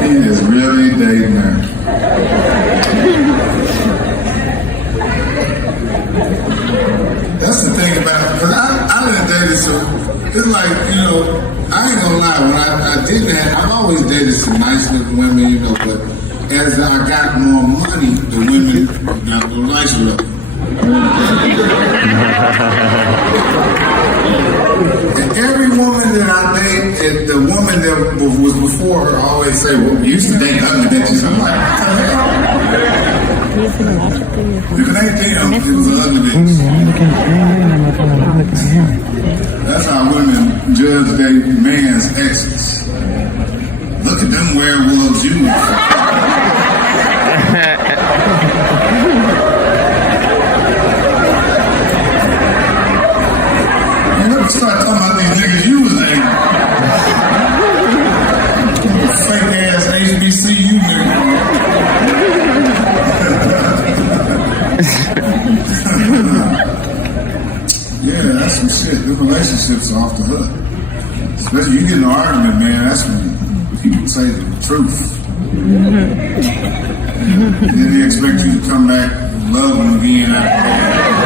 He is really dating her. That's the thing about it, because I done dated some, it's like, I ain't gonna lie, when I did that, I've always dated some nice looking women, but as I got more money, the women got more nice looking. And every woman that I date, the woman that was before her always say, well, you used to date ugly bitches. I'm like, what the hell? If it ain't them, it was an ugly bitch. That's how women judge their man's exes. Look at them werewolves you. Start talking about these niggas you was in. Fake ass HBCU nigga. Yeah, that's some shit. The relationships are off the hook. Especially you get in an argument, man, that's when people say the truth. And then they expect you to come back and love them again after that.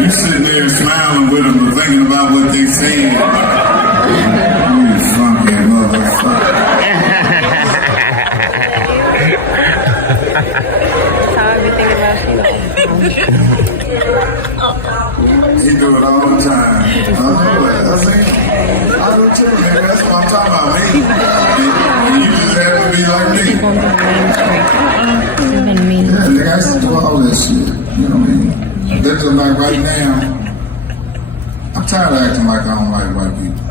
You sitting there smiling with them and thinking about what they said. You funky motherfucker. That's how I be thinking about He do it all the time. I do too, man. That's what I'm talking about, me. And you just have to be like me. Yeah, nigga, I used to do all this shit. You know what I mean? That's just like right now, I'm tired of acting like I don't like white people.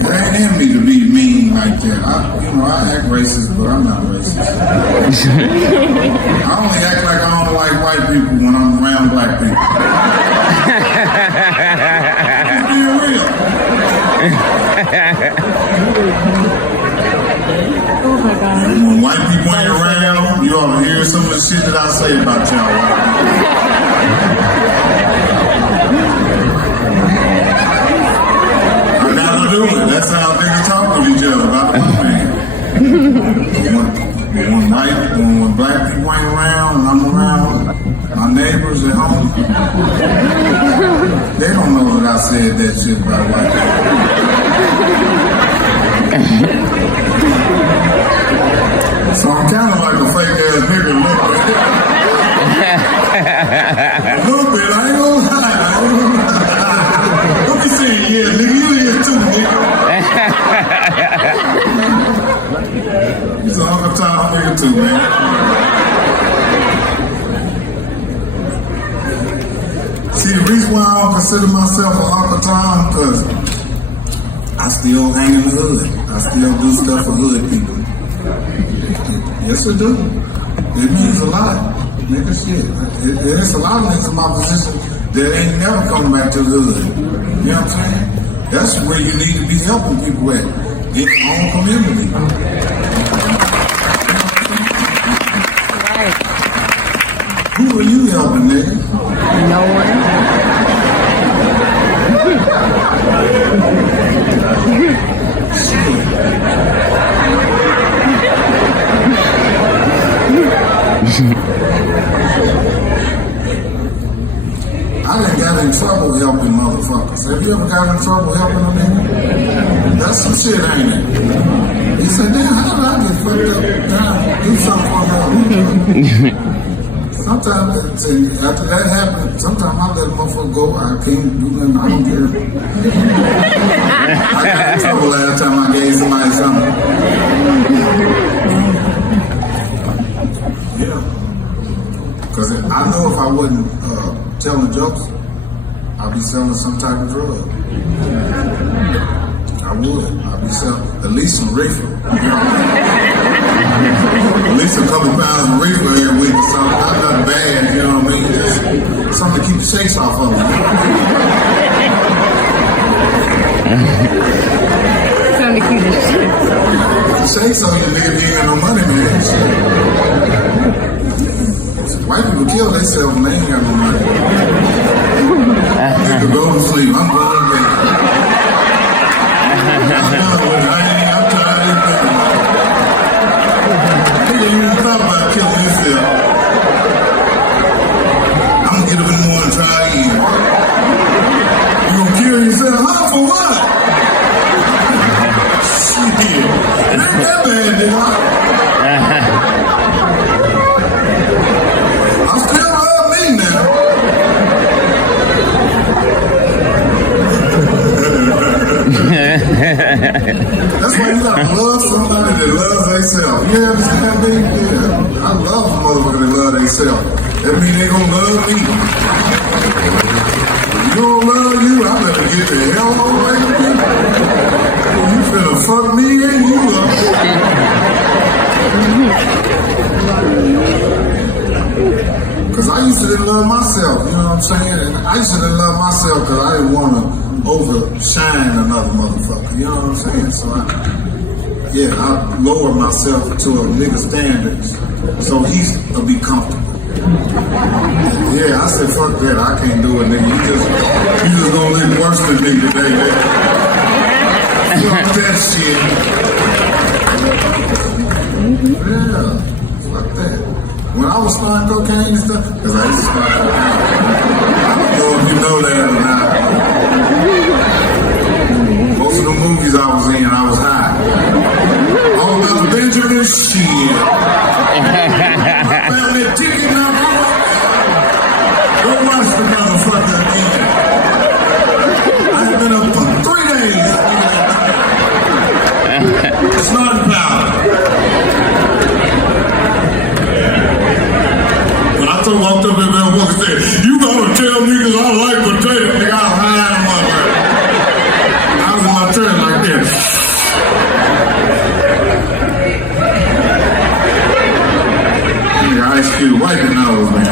It ain't in me to be mean like that. I act racist, but I'm not racist. I only act like I don't like white people when I'm around black people. Oh my God. When white people ain't around, you ought to hear some of the shit that I say about y'all white people. When black people ain't around and I'm around, my neighbors at home, they don't know that I said that shit about white people. So I'm kind of like a fake ass nigga a little bit, I ain't gonna lie. Don't be saying, yeah, nigga, you here too, nigga. He's an Uncle Tom nigga too, man. See, the reason why I don't consider myself an Uncle Tom, because I still hang in the hood. I still do stuff for hood people. Yes, I do. It means a lot. Nigga, shit. There's a lot of niggas in my position that ain't never coming back to the hood. You know what I'm saying? That's where you need to be helping people at. In your own community. Right. Who are you helping, nigga? No one. I done got in trouble helping motherfuckers. Have you ever got in trouble helping a nigga? That's some shit, ain't it? He said, damn, how did I get fucked up? Damn, do something for me. Sometimes, after that happened, sometimes I let a motherfucker go. I can't do nothing. I don't care. I got in trouble last time I gave somebody something. Yeah. Because I know if I wasn't telling jokes, I'd be selling some type of drug. I would. I'd be selling at least some reefer. At least a couple pounds of reefer every week. Something not nothing bad, you know what I mean? Just something to keep the shakes off of me. Something to keep the shakes. The shakes on you, nigga, if you ain't got no money, man. White people kill themselves and they ain't got no money. Nigga, go to sleep. I'm going to bed. I'm tired of this. Nigga, you even thought about killing yourself. I'm gonna get up in the morning and try again. You gonna kill yourself? Huh? For what? Shit. It ain't that bad, nigga. I still love me now. That's why you gotta love somebody that loves themselves. You understand me? Yeah. I love a motherfucker that love themselves. That means they gonna love me. If you don't love you, I better get the hell away from you. You finna fuck me and you up. Cause I used to didn't love myself, you know what I'm saying? And I used to didn't love myself because I didn't want to overshine another motherfucker, you know what I'm saying? So I lower myself to a nigga standards so he's to be comfortable. Yeah, I said fuck that, I can't do it, nigga. You just gonna live worse than me today, man. Fuck that shit. Yeah, fuck that. When I was snorting cocaine and stuff, because I used to snort cocaine. I don't know if you know that or not. Most of the movies I was in, I was high. All about the Benjamin shit. I found that ticket number. Go watch the motherfucker again. I have been up for 3 days. Snorting powder. I walked up in there and said, you gotta tell niggas I like potatoes. Nigga, I was high in my way. I was in my turn like this. Nigga, Ice Cube, wipe your nose, man.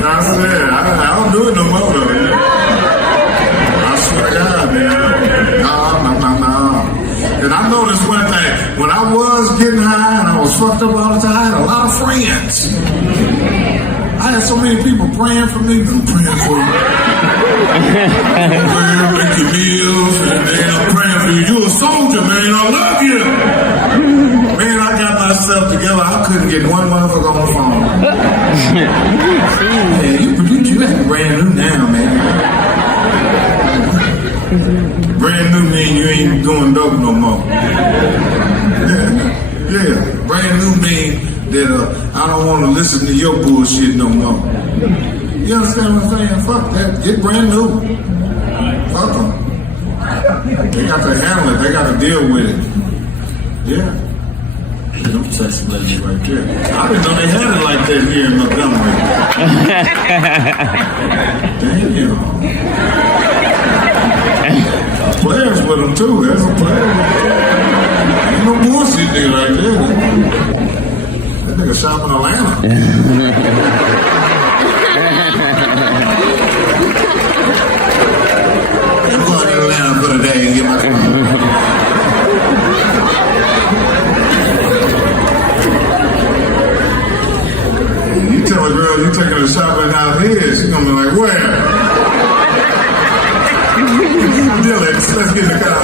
I said, I don't do it no more, though. I swear to God, man. And I noticed one thing, when I was getting high and I was fucked up all the time, I had a lot of friends. I had so many people praying for me, praying for me. Make your meals, and man, I'm praying for you. You a soldier, man. I love you. Man, I got myself together. I couldn't get one motherfucker on the phone. Man, you brand new now, man. Brand new mean you ain't doing dope no more. Yeah. Brand new mean that I don't want to listen to your bullshit no more. You understand what I'm saying? Fuck that. Get brand new. Fuck them. They got to handle it. They got to deal with it. Yeah. Them sexy ladies right there. I didn't know they had it like that here in Montgomery. Damn. Players with them too. There's a player. Ain't no bullshit nigga right there. That nigga shop in Atlanta. I'm going to Atlanta for the day and get my car. You tell a girl you taking her shopping out here, she's gonna be like, where? Dylan, let's get in the car.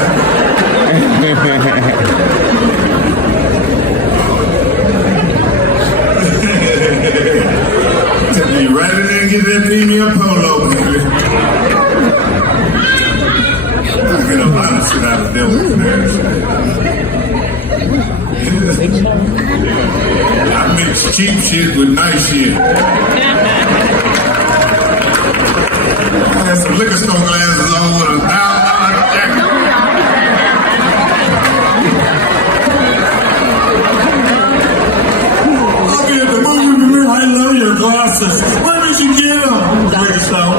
Tell me right in there and get that premium polo, baby. I get a lot of shit out of Dylan. I mix cheap shit with nice shit. I had some liquor store glasses on with a $1,000 jacket. I'll be at the movie. I love your glasses. Where did you get them? Liquor store.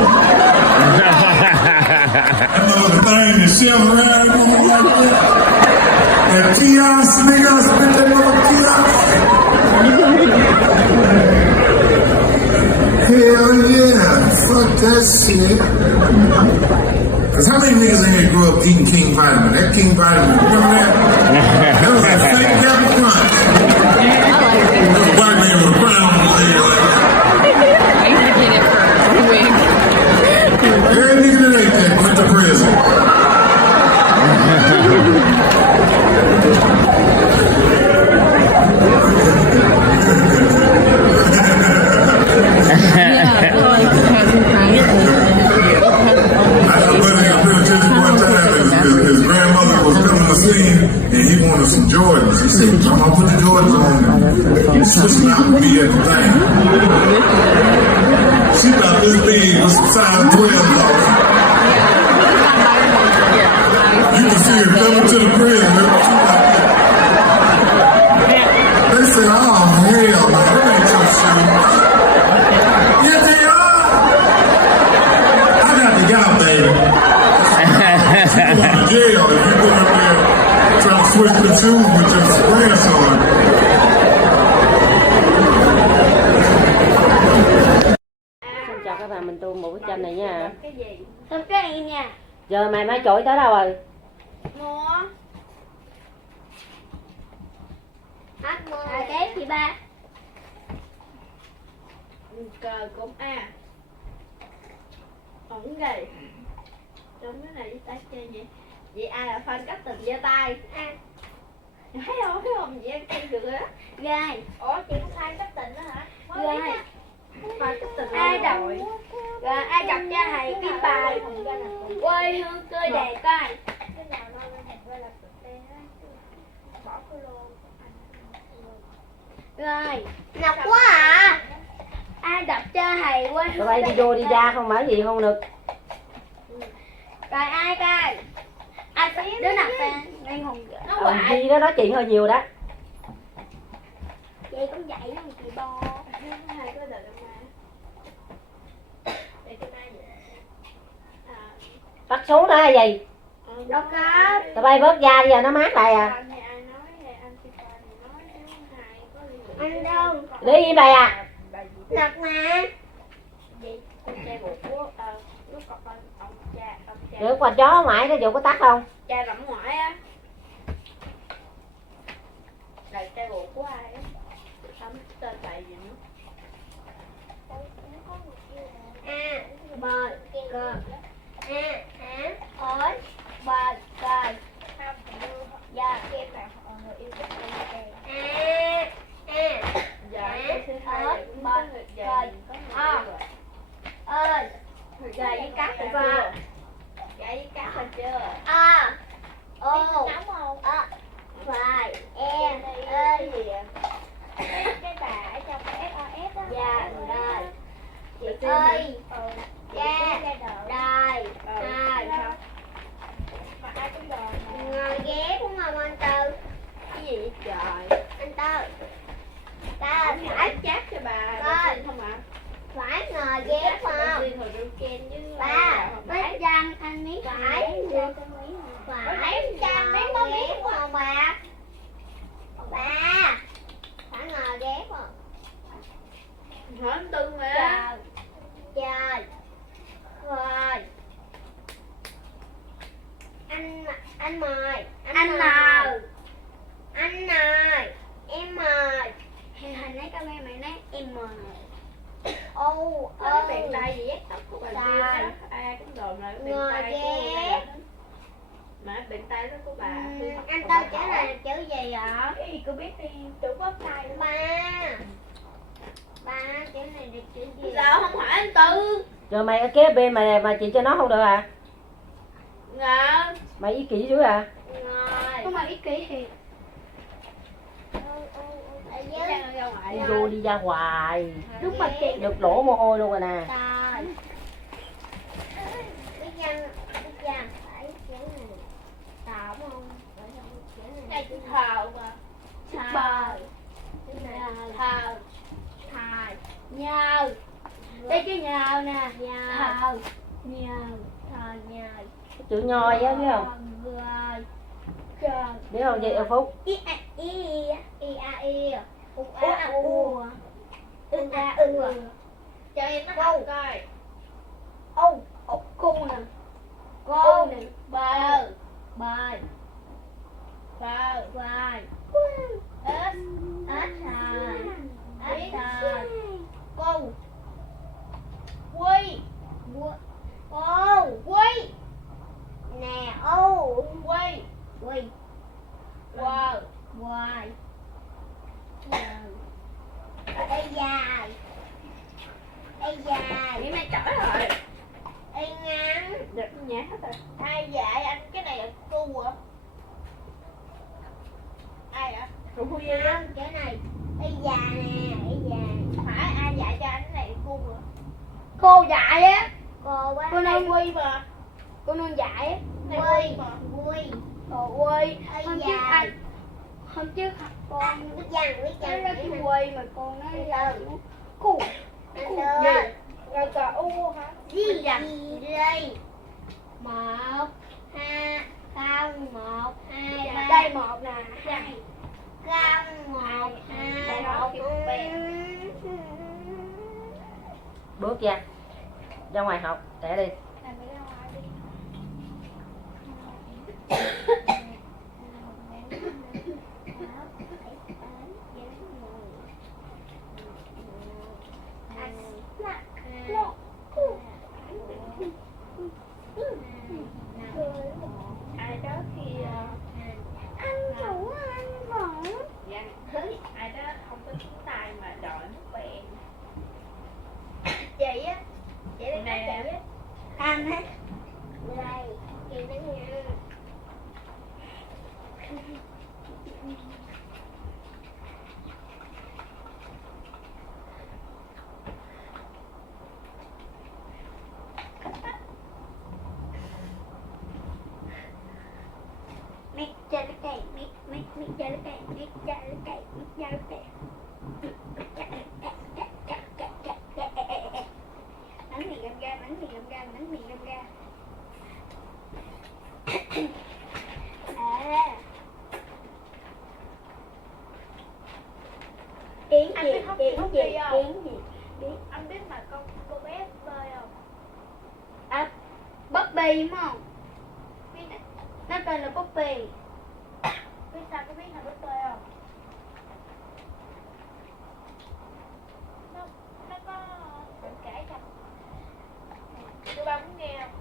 I know the thing is shell around like that. That kiosk, nigga, I spent that little kiosk. Hell yeah, fuck that shit. Cause how many niggas in here grew up eating King Vitamin? That King Vitamin, remember that? That was that fake Captain Crunch. Little white man with a crown on his head like that. Every nigga that ate that went to prison. His grandmother was coming to see him, and he wanted some Jordans. He said, I'm gonna put the Jordans on him. Switching out with me at the thing. She thought this big was size 12 off. You can see her coming to the prison. They said, oh, hell, man, that ain't your shoes. Yeah, they are. I got the guy, baby. You go to jail if you go up there trying to switch the shoes with your grandson. Xin chào các bạn, mình tu một bức tranh này nha. Cái gì? Tôi cho em nha. Giờ mày mới chổi tới đâu rồi? Mua. Hát mua. Đếm chị ba. Cờ cũng A. Ổng gầy. Trong cái này ta chơi vậy. Vậy ai là fan cách tình giơ tay? A. Thấy không? Thấy không? Vậy em chơi được rồi đó. Gai. Ủa chị cũng fan cách tình đó hả? Gai. Fan cách tình ai đọc? Rồi ai đọc cho thầy cái bài quê hương tươi đẹp coi. Cái nào nó lên đẹp là cực đen á. Bỏ cái lô. Rồi, đọc quá à. Ai đọc cho thầy quê hương. Tụi bay đi vô đi ra không mở gì không được. Rồi ai coi? Ai phải đứa nào fan? Đang hùng nó Ờ, Chi đó nói chuyện hơi nhiều đó. Chị cũng vậy đó chị Bo. Hai cái đợt mà. Để cái tay vậy. Tắt xuống đó hay gì? Đâu có. Tụi bay bớt da đi giờ nó mát lại à. Anh đâu? Để im đây à. Lật mà. Gì? Con trai bột của lúc còn ông cha. Được qua chó ngoại nó dù có tắt không? Cha rẫm ngoại á. Là trai bột của ai á? Không tên bậy gì nữa. A, bờ, cơ. ối bờ cời dạ em là người yêu thích ơi bờ cời ơi gà với cá được chưa? Gà với cá được chưa? Ô nóng không? Phải em ơi gì ạ? Cái bà ở trong cái SOS á. Dạ rồi. Chị ơi. Dạ. Rồi. Mà ai cũng đòi mà. Ngồi ghé đúng không anh Tư? Cái gì vậy trời? Anh Tư. Phải chát cho bà không ạ? Phải ngồi ghé không? Ba, bánh răng anh miếng phải chăng miếng có miếng không bà? Ba, phải ngồi ghé không? Hả Tư mà? Trời, rồi. Anh mời, anh mời, em mời. Hình ấy con mày nói em mời. Ô Bàn tay gì ghét tóc của bà Duyên á, ai cũng đồn là bàn tay của bà. Mà bàn tay đó của bà. Anh Tư chữ này là chữ gì ạ? Cái gì cô biết đi, chữ bóp tay đó. Ba chữ này là chữ gì? Sao không hỏi anh Tư? Rồi mày ở kế bên mà chị cho nó không được à? Ngờ. Mày ý kỷ dữ à? Rồi. Không mà ý kỷ thì Đi vô đi ra ngoài. đúng mà chị Được đổ mồ hôi luôn rồi nè. rồi. Biết văn phải chữ này tạo không? Đây chữ thờ mà. Chữ bờ. Chữ này thờ. Thờ. Nhờ. Đây chữ nhờ nè. Thờ. Nhờ. Thờ nhờ. Chữ nhoi á biết không? Rồi. Biết không chị ở Phúc? I a i u a u Cho em nó học coi. cô nè cô nè Bờ. bờ Bờ. vài Ếch. ếch thờ Cô. Quy. cô Quy. nè ô Quy. quỳ Wow. hoài ê dài Nghĩ mày chổi rồi. ê ngắn Được nhẹ hết rồi. Ai dạy anh cái này là cu hả? Ai ạ? Rồi Huy á. không cái này ê dài nè ê dài Phải ai dạy cho anh cái này là cu hả? cô dạy á cô á Cô này Quy mà. cô nương dạy á Này Quy mà. vui Cô Quy. hôm trước anh Hôm trước con biết chăng nói ra cái Quy mà con nói ra cu. anh Gì? đưa Rồi cờ U hả? gì đây một hai không một hai ba Đây một nè. hai không một hai Một thì một bè. Bước ra. Ra ngoài học, tẻ đi. Ai đó khi anh chủ dạ, ai đó không có tiếng tai mà đòi nước bèn. chị á chị đi Nè. chị á anh á đây chị nói nha mít chơi cái cây mít chơi cái cây mít chơi cái cây mít chơi cái cây bánh mì gam ga bánh mì gam ga bánh mì gam ga kiến Anh gì biết hóc kiến hóc gì đi không? kiến gì kiến Anh biết mà cô bé bơi không? à Bobby đúng không Biết nè. nó tên là Bobby Biết sao có biết là biết bơi không? Nó có mình kể cho. Cô ba muốn nghe không?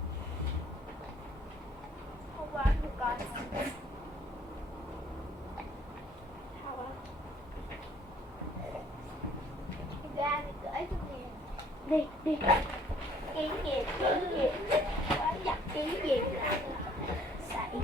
Ra thì cởi chút đi. Đi. Kiếm gì. Quá chặt kiếm gì lại. Sậy.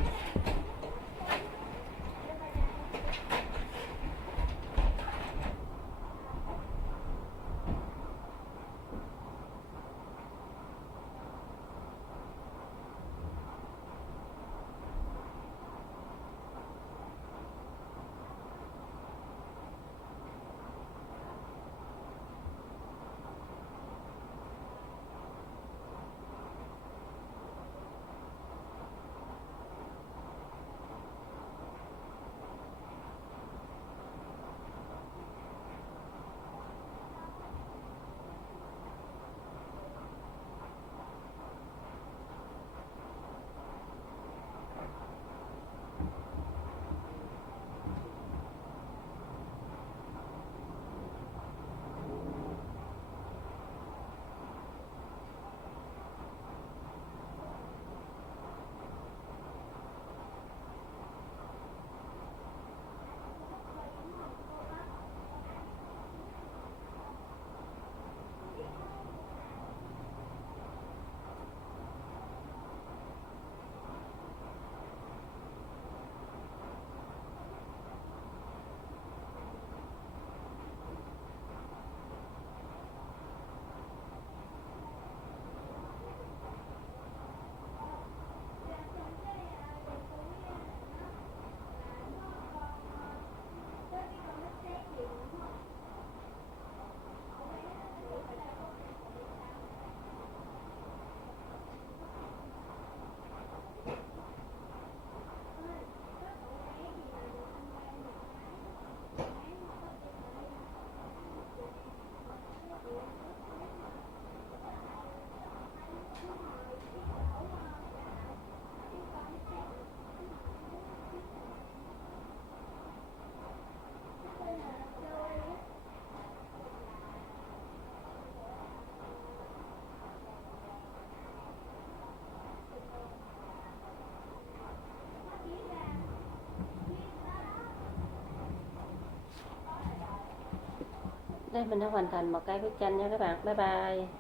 Đây mình đã hoàn thành một cái bức tranh nha các bạn. Bye bye.